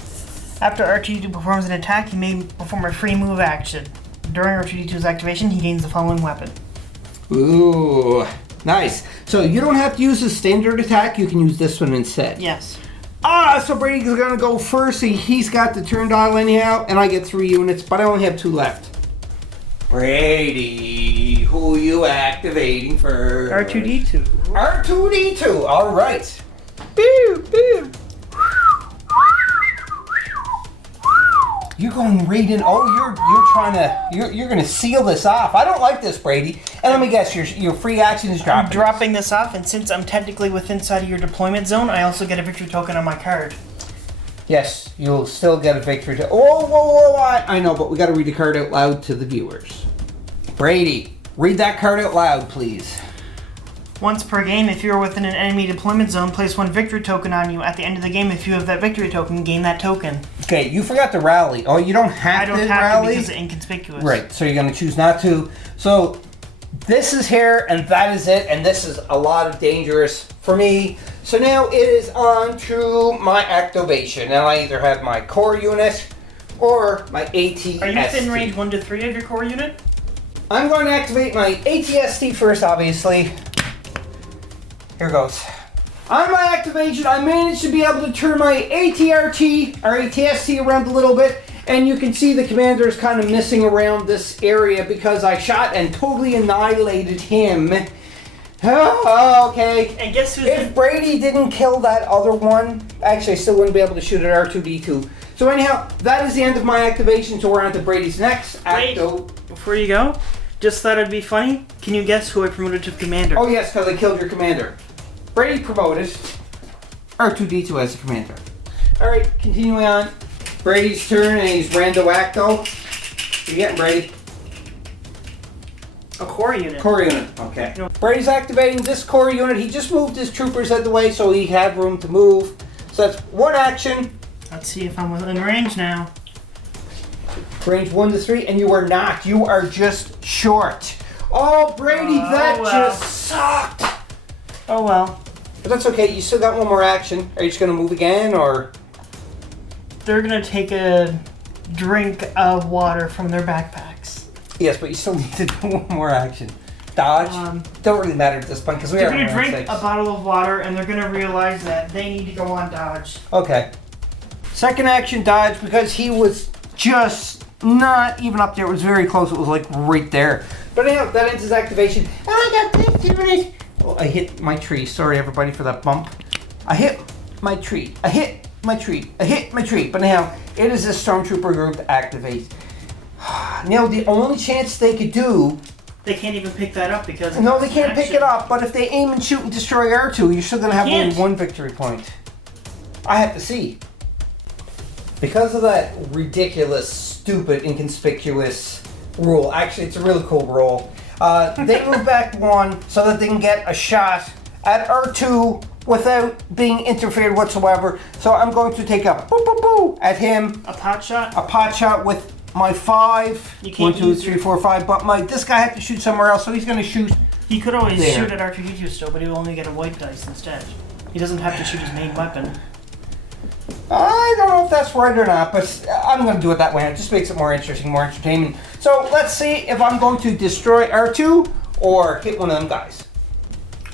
After R2D2 performs an attack, he may perform a free move action. During R2D2's activation, he gains the following weapon. Ooh, nice. So you don't have to use the standard attack, you can use this one instead. Yes. So Brady's gonna go first. He's got the turn dial anyhow, and I get 3 units, but I only have 2 left. Brady, who are you activating first? R2D2. R2D2, alright. Boo, boo. You're going right in. Oh, you're trying to. You're going to seal this off. I don't like this, Brady. And let me guess, your free action is dropping. I'm dropping this off, and since I'm technically within inside of your deployment zone, I also get a victory token on my card. Yes, you'll still get a victory. Whoa! I know, but we got to read the card out loud to the viewers. Brady, read that card out loud, please. Once per game, if you're within an enemy deployment zone, place 1 victory token on you. At the end of the game, if you have that victory token, gain that token. Okay, you forgot to rally. Oh, you don't have to rally? I don't have to because it's inconspicuous. Right, so you're going to choose not to. So this is here, and that is it, and this is a lot of dangerous for me. So now it is on to my activation, and I either have my core unit or my ATST. Are you within range 1 to 3 of your core unit? I'm going to activate my ATST first, obviously. Here goes. On my activation, I managed to be able to turn my ATRT, or ATST, around a little bit, and you can see the commander is kind of missing around this area because I shot and totally annihilated him. Oh, okay. And guess who's If Brady didn't kill that other one, actually I still wouldn't be able to shoot at R2-D2. So anyhow, that is the end of my activation, so we're on to Brady's next acto. Before you go, just thought it'd be funny. Can you guess who I promoted to commander? Oh yes, because I killed your commander. Brady promoted R2-D2 as a commander. Alright, continuing on. Brady's turn, and he's rando acto. What are you getting, Brady? A core unit. Core unit, okay. Brady's activating this core unit. He just moved his troopers out of the way so he had room to move. So that's one action. Let's see if I'm within range now. Range 1 to 3, and you are not. You are just short. Oh, Brady, that just sucked. Oh well. But that's okay. You still got one more action. Are you just going to move again, or? They're going to take a drink of water from their backpacks. Yes, but you still need to do one more action. Dodge. Don't really matter at this point because we are. They're going to drink a bottle of water, and they're going to realize that they need to go on dodge. Okay. Second action, dodge, because he was just not even up there. It was very close. It was like right there. But anyhow, that ends his activation. And I got 15 minutes. Oh, I hit my tree. Sorry, everybody, for that bump. I hit my tree. I hit my tree. I hit my tree. But anyhow, it is this Stormtrooper group to activate. Now, the only chance they could do... They can't even pick that up because... No, they can't pick it up. But if they aim and shoot and destroy R2, you're still going to have only one victory point. I have to see. Because of that ridiculous, stupid, inconspicuous rule. Actually, it's a really cool rule. They move back one so that they can get a shot at R2 without being interfered whatsoever. So I'm going to take a boo boo boo at him. A pot shot? A pot shot with my 5. You can't 1, 2, 3, 4, 5. But this guy had to shoot somewhere else, so he's going to shoot. He could always there. shoot at R2-D2 still, but he will only get a white dice instead. He doesn't have to shoot his main weapon. I don't know if that's right or not, but I'm going to do it that way. It just makes it more interesting, more entertaining. So let's see if I'm going to destroy R2 or hit one of them guys.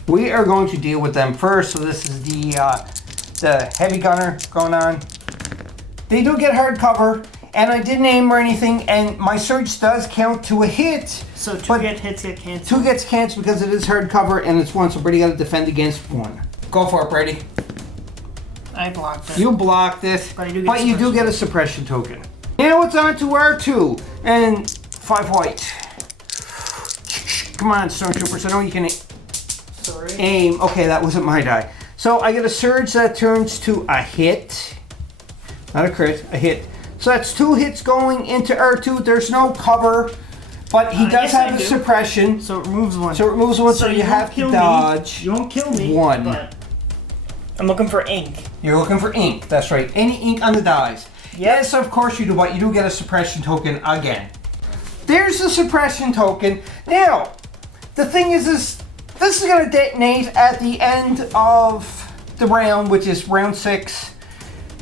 We are going to deal with them first. So this is the heavy gunner going on. They do get hard cover, and I didn't aim or anything, and my surge does count to a hit. So two hits get canceled. 2 gets canceled because it is hard cover, and it's 1, so Brady got to defend against 1. Go for it, Brady. I blocked it. You blocked it, but you do get a suppression token. Now it's on to R2, and 5 white. Come on, Stormtroopers, I know you can aim. Okay, that wasn't my die. So I get a surge that turns to a hit. Not a crit, a hit. So that's 2 hits going into R2. There's no cover, but he does have a suppression. So it removes 1. So it removes 1, so you have to dodge. You won't kill me. 1. But I'm looking for ink. You're looking for ink, that's right. Any ink on the dice. Yes, of course you do, but you do get a suppression token again. There's the suppression token. Now, the thing is this is going to detonate at the end of the round, which is round 6.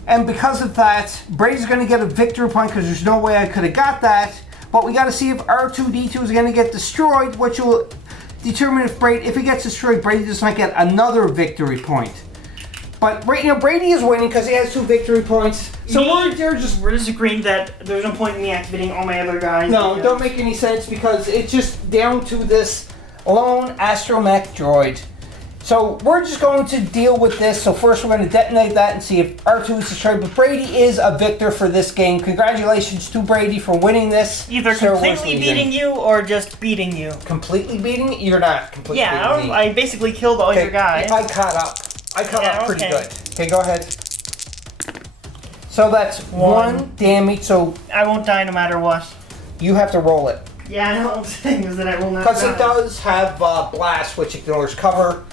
And because of that, Brady's going to get a victory point because there's no way I could have got that. But we got to see if R2-D2 is going to get destroyed, which will determine if he gets destroyed, Brady just might get another victory point. But Brady is winning because he has 2 victory points. So we're just agreeing that there's no point in me activating all my other guys. No, it don't make any sense because it's just down to this lone astromech droid. So we're just going to deal with this. So first we're going to detonate that and see if R2 is destroyed. But Brady is a victor for this game. Congratulations to Brady for winning this. Either completely beating you or just beating you. Completely beating? You're not completely beating me. I basically killed all your guys. I caught up. I caught up pretty good. Okay, go ahead. So that's 1 damage. So I won't die no matter what. You have to roll it. Yeah, I know what I'm saying is that I will not die. Because it does have blast, which ignores cover.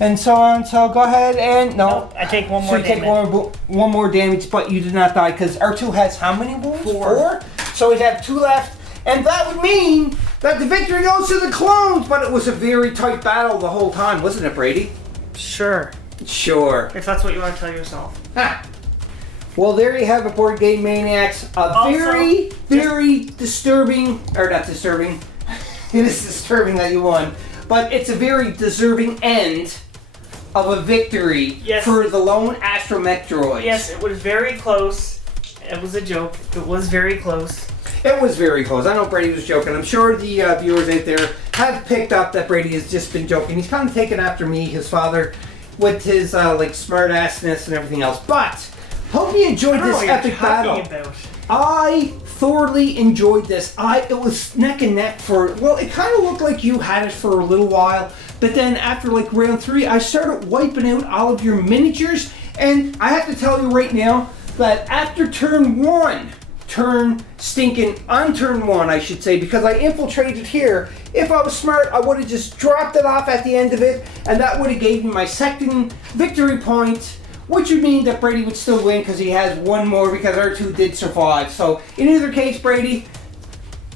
And so on, so go ahead and no. I take 1 more damage. So you take one more damage, but you did not die because R2 has how many wounds? 4. So we have 2 left, and that would mean that the victory goes to the clones. But it was a very tight battle the whole time, wasn't it, Brady? Sure. Sure. If that's what you want to tell yourself. Ha. Well, there you have it, Board Game Maniacs. A very disturbing, or not disturbing, It is disturbing that you won. But it's a very deserving end of a victory for the lone astromech droids. Yes, it was very close. It was a joke. It was very close. It was very close. I know Brady was joking. I'm sure the viewers out there have picked up that Brady has just been joking. He's kind of taken after me, his father, with his like smart-assness and everything else. But hope you enjoyed this epic battle. I thoroughly enjoyed this. It was neck and neck for, well, it kind of looked like you had it for a little while, but then after like round 3, I started wiping out all of your miniatures, and I have to tell you right now that after turn 1, on turn 1, I should say, because I infiltrated here, if I was smart, I would have just dropped it off at the end of it, and that would have gave me my second victory point, which would mean that Brady would still win because he has one more because R2 did survive. So in either case, Brady,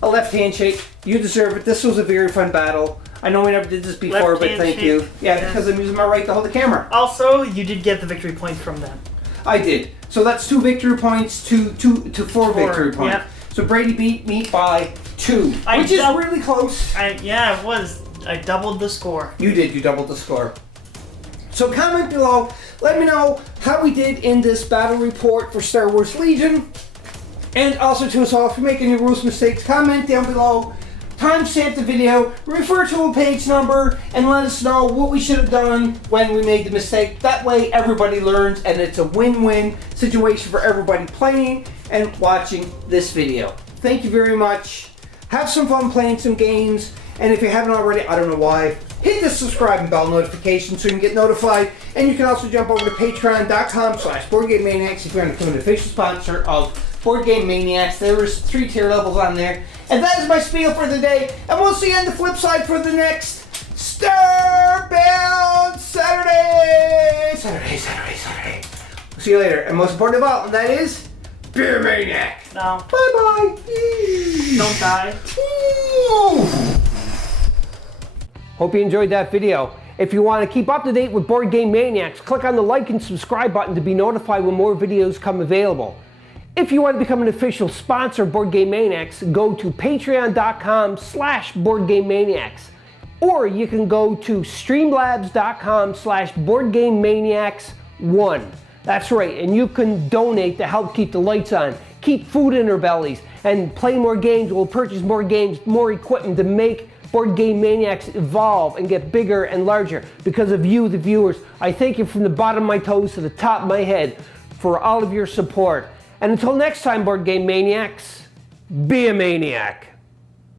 a left handshake. You deserve it. This was a very fun battle. I know we never did this before, Left but thank you. Yeah, yes. because I'm using my right to hold the camera. Also, you did get the victory point from them. I did. So that's 2 victory points to 4 victory points. Yep. So Brady beat me by 2, which is really close. Yeah, it was. I doubled the score. You did. You doubled the score. So comment below. Let me know how we did in this battle report for Star Wars Legion. And also to us all, if you make any rules mistakes, comment down below. Timestamp the video, refer to a page number, and let us know what we should have done when we made the mistake. That way everybody learns, and it's a win-win situation for everybody playing and watching this video. Thank you very much. Have some fun playing some games, and if you haven't already, I don't know why, hit the subscribe and bell notification so you can get notified. And you can also jump over to patreon.com/BoardGameManiacs if you want to become an official sponsor of Board Game Maniacs. There's 3 tier levels on there. And that is my spiel for the day. And we'll see you on the flip side for the next Starbound Saturday. Saturday. See you later. And most important of all, and that is Beer Maniac. No. Bye-bye. Don't die. Hope you enjoyed that video. If you want to keep up to date with Board Game Maniacs, click on the like and subscribe button to be notified when more videos come available. If you want to become an official sponsor of Board Game Maniacs, go to patreon.com/BoardGameManiacs. Or you can go to streamlabs.com/BoardGameManiacs1. That's right, and you can donate to help keep the lights on, keep food in our bellies, and play more games. We'll purchase more games, more equipment to make Board Game Maniacs evolve and get bigger and larger. Because of you, the viewers, I thank you from the bottom of my toes to the top of my head for all of your support. And until next time, Board Game Maniacs, be a maniac.